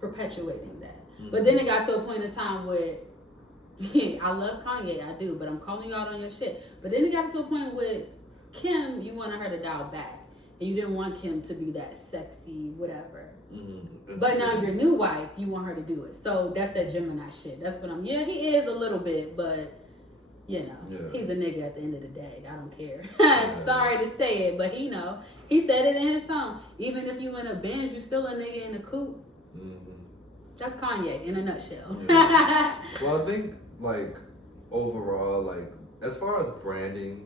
perpetuating that. Mm-hmm. But then it got to a point in time where I love Kanye, I do, but I'm calling you out on your shit. But then it got to a point with Kim, you wanted her to dial back. And you didn't want Kim to be that sexy, whatever. But now your new wife, you want her to do it. So that's that Gemini shit. That's what he is a little bit, but he's a nigga at the end of the day. I don't care. Sorry to say it, but he said it in his song. Even if you in a Benz, you still a nigga in a coupe. That's Kanye in a nutshell. Well, I think like overall, like as far as branding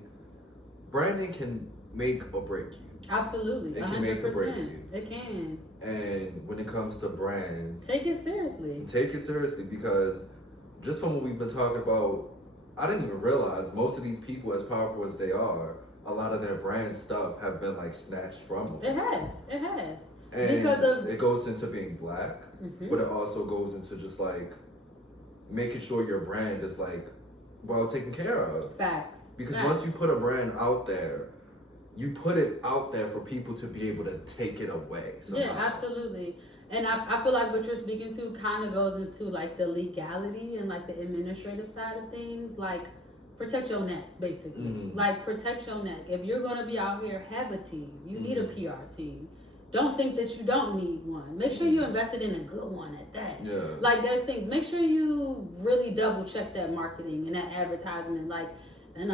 can make or break you. Absolutely, it can 100%. Make or break you. It can. And when it comes to brands, take it seriously. Because just from what we've been talking about, I didn't even realize most of these people, as powerful as they are, a lot of their brand stuff have been like snatched from them. It has. And because of it goes into being black, but it also goes into just like making sure your brand is like well taken care of. Facts. Because once you put a brand out there, you put it out there for people to be able to take it away somehow. Yeah, absolutely. And I feel like what you're speaking to kind of goes into like the legality and like the administrative side of things. Like protect your neck, basically. Like protect your neck. If you're going to be out here, have a team. You need a PR team. Don't think that you don't need one. Make sure you invested in a good one at that. Yeah. Like there's things. Make sure you really double check that marketing and that advertisement. Like, and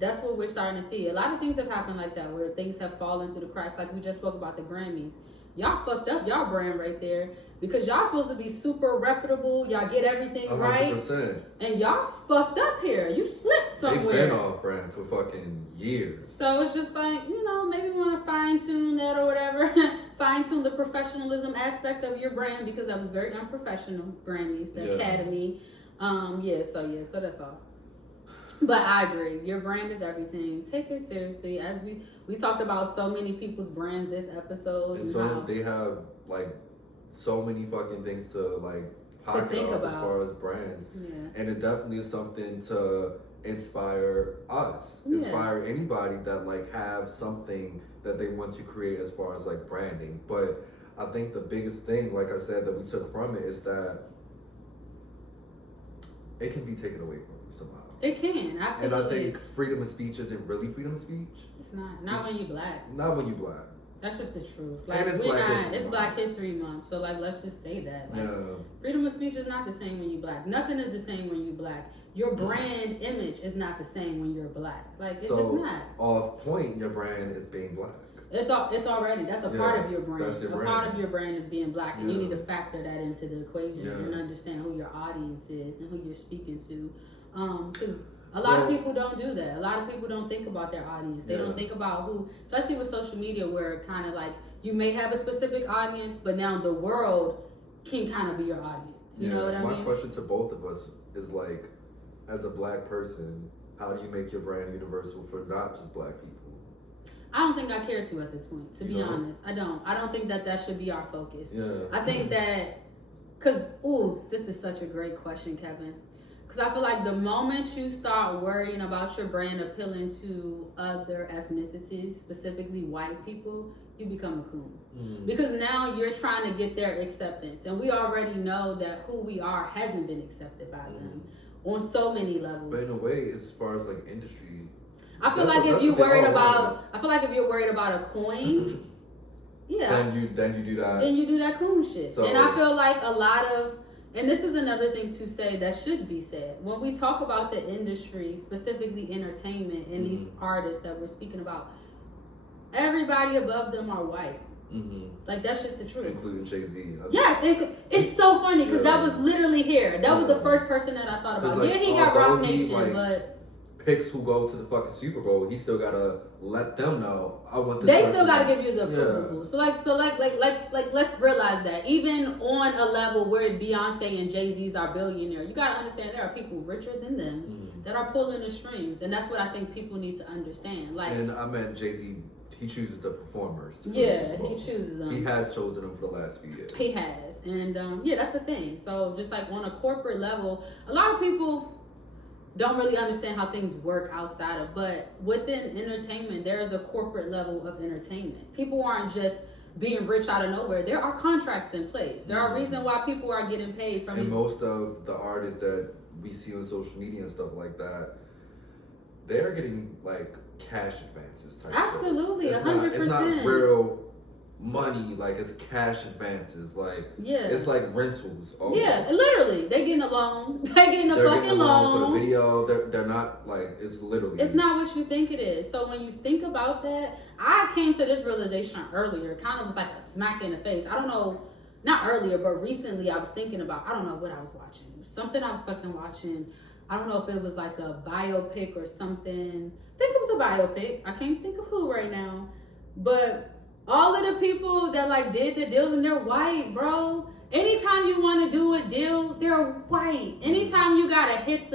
that's what we're starting to see. A lot of things have happened like that, where things have fallen through the cracks. Like we just spoke about the Grammys. Y'all fucked up y'all brand right there because y'all supposed to be super reputable. Y'all get everything 100%. Right, and y'all fucked up here. You slipped somewhere. They've been off brand for fucking years. So it's just like, maybe we want to fine tune that or whatever. Fine tune the professionalism aspect of your brand because that was very unprofessional. Grammys, the Academy. So that's all. But I agree. Your brand is everything. Take it seriously. As we talked about so many people's brands this episode. And so they have like so many fucking things to like pocket off as far as brands. Yeah. And it definitely is something to inspire us. Yeah. Inspire anybody that like have something that they want to create as far as like branding. But I think the biggest thing, like I said, that we took from it is that it can be taken away from you somehow. It can, absolutely. And I think freedom of speech isn't really freedom of speech. It's not. Not when you're black. Not when you're black. That's just the truth. Like, and it's Black History Month. So like let's just say that. Like, freedom of speech is not the same when you're black. Nothing is the same when you're black. Your brand image is not the same when you're black. Like it's just not. Off point, your brand is being black. It's already. That's a part of your brand. That's your brand. Part of your brand is being black, and you need to factor that into the equation and understand who your audience is and who you're speaking to. Because a lot of people don't do that. A lot of people don't think about their audience. They don't think about who, especially with social media, where it kind of like you may have a specific audience, but now the world can kind of be your audience. You know what I mean? My question to both of us is like, as a black person, how do you make your brand universal for not just black people? I don't think I care to at this point, to be honest. I don't think that should be our focus. Yeah. I think that, this is such a great question, Kevin. Because I feel like the moment you start worrying about your brand appealing to other ethnicities, specifically white people, you become a coon. Because now you're trying to get their acceptance. And we already know that who we are hasn't been accepted by them on so many levels. But in a way, as far as like industry, I feel like if you're worried about a coin, then you do that. Then you do that coon shit. So, and I feel like a lot of, and this is another thing to say that should be said. When we talk about the industry, specifically entertainment, and these artists that we're speaking about, everybody above them are white. Like that's just the truth. Including Jay-Z. Yes, it's so funny because that was literally here. That was the first person that I thought about. Like, he got Rock Nation, but picks who go to the fucking Super Bowl, he still gotta let them know I want this. They still gotta give you the approval. So let's realize that even on a level where Beyonce and Jay-Z's are billionaire, you gotta understand there are people richer than them that are pulling the strings, and that's what I think people need to understand. Like, and I meant Jay-Z. He chooses the performers. Yeah, he chooses them. He has chosen them for the last few years. He has, and that's the thing. So just like on a corporate level, a lot of people don't really understand how things work outside of, but within entertainment, there is a corporate level of entertainment. People aren't just being rich out of nowhere. There are contracts in place. There are reasons why people are getting paid from. And most of the artists that we see on social media and stuff like that, they are getting like cash advances type Absolutely, shit. 100%. It's not real money, like it's cash advances, like it's like rentals. Almost. Yeah, literally, they getting a loan. They're getting a fucking loan for the video. They're not like it's literally. It's not what you think it is. So when you think about that, I came to this realization earlier. It kind of was like a smack in the face. I don't know, not earlier, but recently I was thinking about. I don't know what I was watching. Something I was fucking watching. I don't know if it was like a biopic or something. I think it was a biopic. I can't think of who right now, but. All of the people that like did the deals and they're white, bro. Anytime you want to do a deal, they're white. Anytime you gotta hit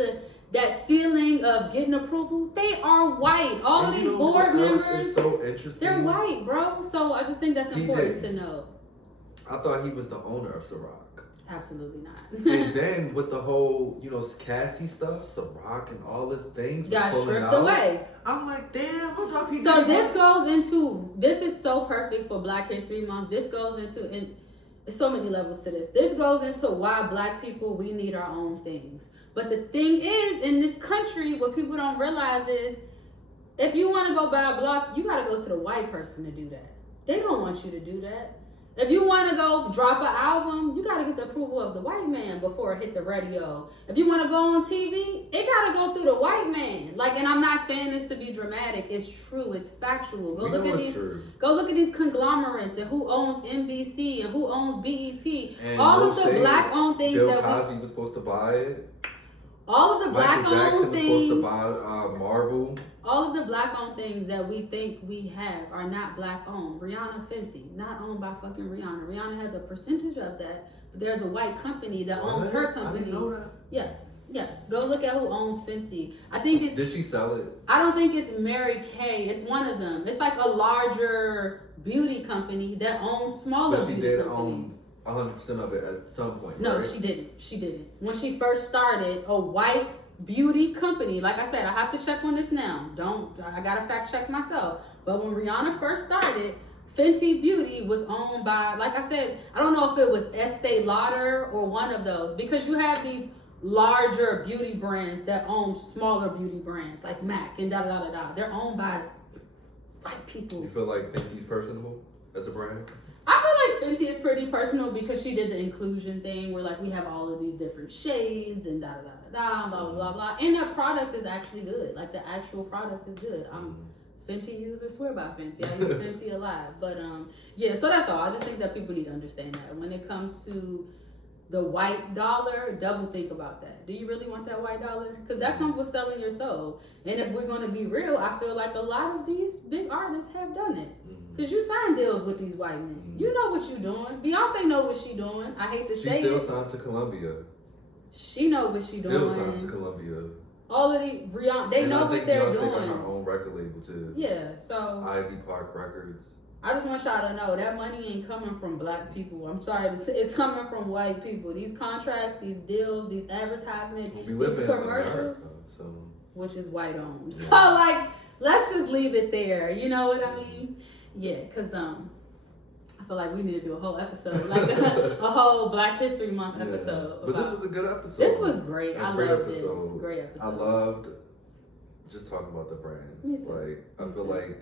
that ceiling of getting approval, they are white. All of these board members, is so interesting. They're white, bro. So I just think that's important to know. I thought he was the owner of Ciroc. Absolutely not. And then with the whole, Cassie stuff, Ciroc and all these things got stripped out, away. I'm like, damn, look how people. So this is so perfect for Black History Month. This goes into, and there's so many levels to this. This goes into why Black people, we need our own things. But the thing is, in this country, what people don't realize is, if you want to go buy a block, you got to go to the white person to do that. They don't want you to do that. If you want to go drop an album, you got to get the approval of the white man before it hit the radio. If you want to go on TV, it got to go through the white man. Like, and I'm not saying this to be dramatic. It's true. It's factual. Go look at these conglomerates and who owns NBC and who owns BET. And all of the Black-owned things Bill Cosby was supposed to buy it. All of the Black-owned things. Was supposed to buy Marvel. All of the Black-owned things that we think we have are not Black-owned. Rihanna Fenty, not owned by fucking Rihanna. Rihanna has a percentage of that, but there's a white company that owns her company. I didn't know that. Yes. Go look at who owns Fenty. I think it's. Did she sell it? I don't think it's Mary Kay. It's one of them. It's like a larger beauty company that owns smaller beauty companies. But she did own 100% of it at some point. No, right? She didn't. When she first started, a white beauty company, like I said, I have to check on this now. I gotta fact check myself. But when Rihanna first started, Fenty Beauty was owned by, like I said, I don't know if it was Estee Lauder or one of those, because you have these larger beauty brands that own smaller beauty brands like MAC and da-da-da-da-da. They're owned by white people. You feel like Fenty's personable as a brand? I feel like Fenty is pretty personal because she did the inclusion thing where like we have all of these different shades and da-da-da-da-da, blah, blah, blah, blah. And the product is actually good. Like the actual product is good. Fenty user, swear by Fenty. I use Fenty a lot. But yeah, so that's all. I just think that people need to understand that. When it comes to the white dollar, double think about that. Do you really want that white dollar? Because that comes with selling your soul. And if we're going to be real, I feel like a lot of these big artists have done it. Because you sign deals with these white men. You know what you're doing. Beyonce know what she doing. I hate to say it. She still signed to Columbia. She know what she doing. Still signed to Columbia. All of these, they know what they're doing. Beyonce got her own record label too. Yeah, so. Ivy Park Records. I just want y'all to know that money ain't coming from Black people. I'm sorry to say, it's coming from white people. These contracts, these deals, these advertisements, these commercials, America, which is white owned. Yeah. So like, let's just leave it there. You know what I mean? Yeah, cause I feel like we need to do a whole episode, like a whole Black History Month episode. But this was a good episode. This was great. I loved this. Great episode. I loved just talking about the brands. Like I feel like.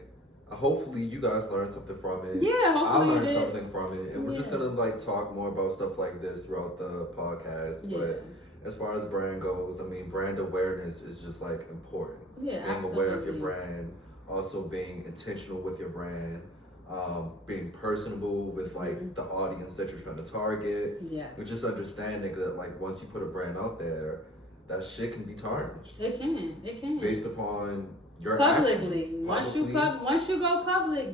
Hopefully you guys learned something from it. Yeah, hopefully I learned something from it. And we're just gonna like talk more about stuff like this throughout the podcast. Yeah. But as far as brand goes, I mean brand awareness is just like important. Yeah. Being aware of your brand, also being intentional with your brand, being personable with like the audience that you're trying to target. Yeah. But just understanding that like once you put a brand out there, that shit can be tarnished. It can. Based upon your publicly. Actions. Once you go public,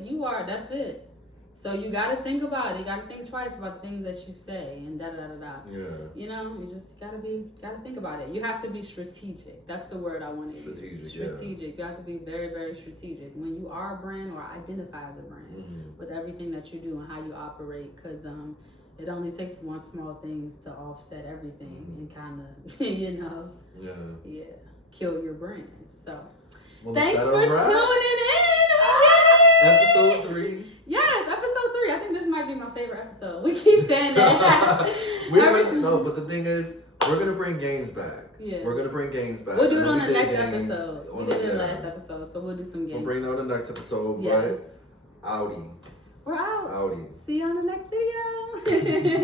that's it. So you gotta think about it. You gotta think twice about the things that you say and da da da da. Yeah. You know, you just gotta think about it. You have to be strategic. That's the word I want to use. Strategic. You have to be very, very strategic when you are a brand or identify as a brand with everything that you do and how you operate. Because it only takes one small thing to offset everything and kind of, kill your brand. So. Well, thanks for tuning in. Episode 3. Yes, episode 3. I think this might be my favorite episode. We keep saying that. No, but the thing is, We're gonna bring games back. Yeah. We're gonna bring games back. We'll do it I know on the we did next games episode. We on did it the- last episode, so we'll do some games. We'll bring it on the next episode. Yes. But Audi. We're out. Audi. See you on the next video.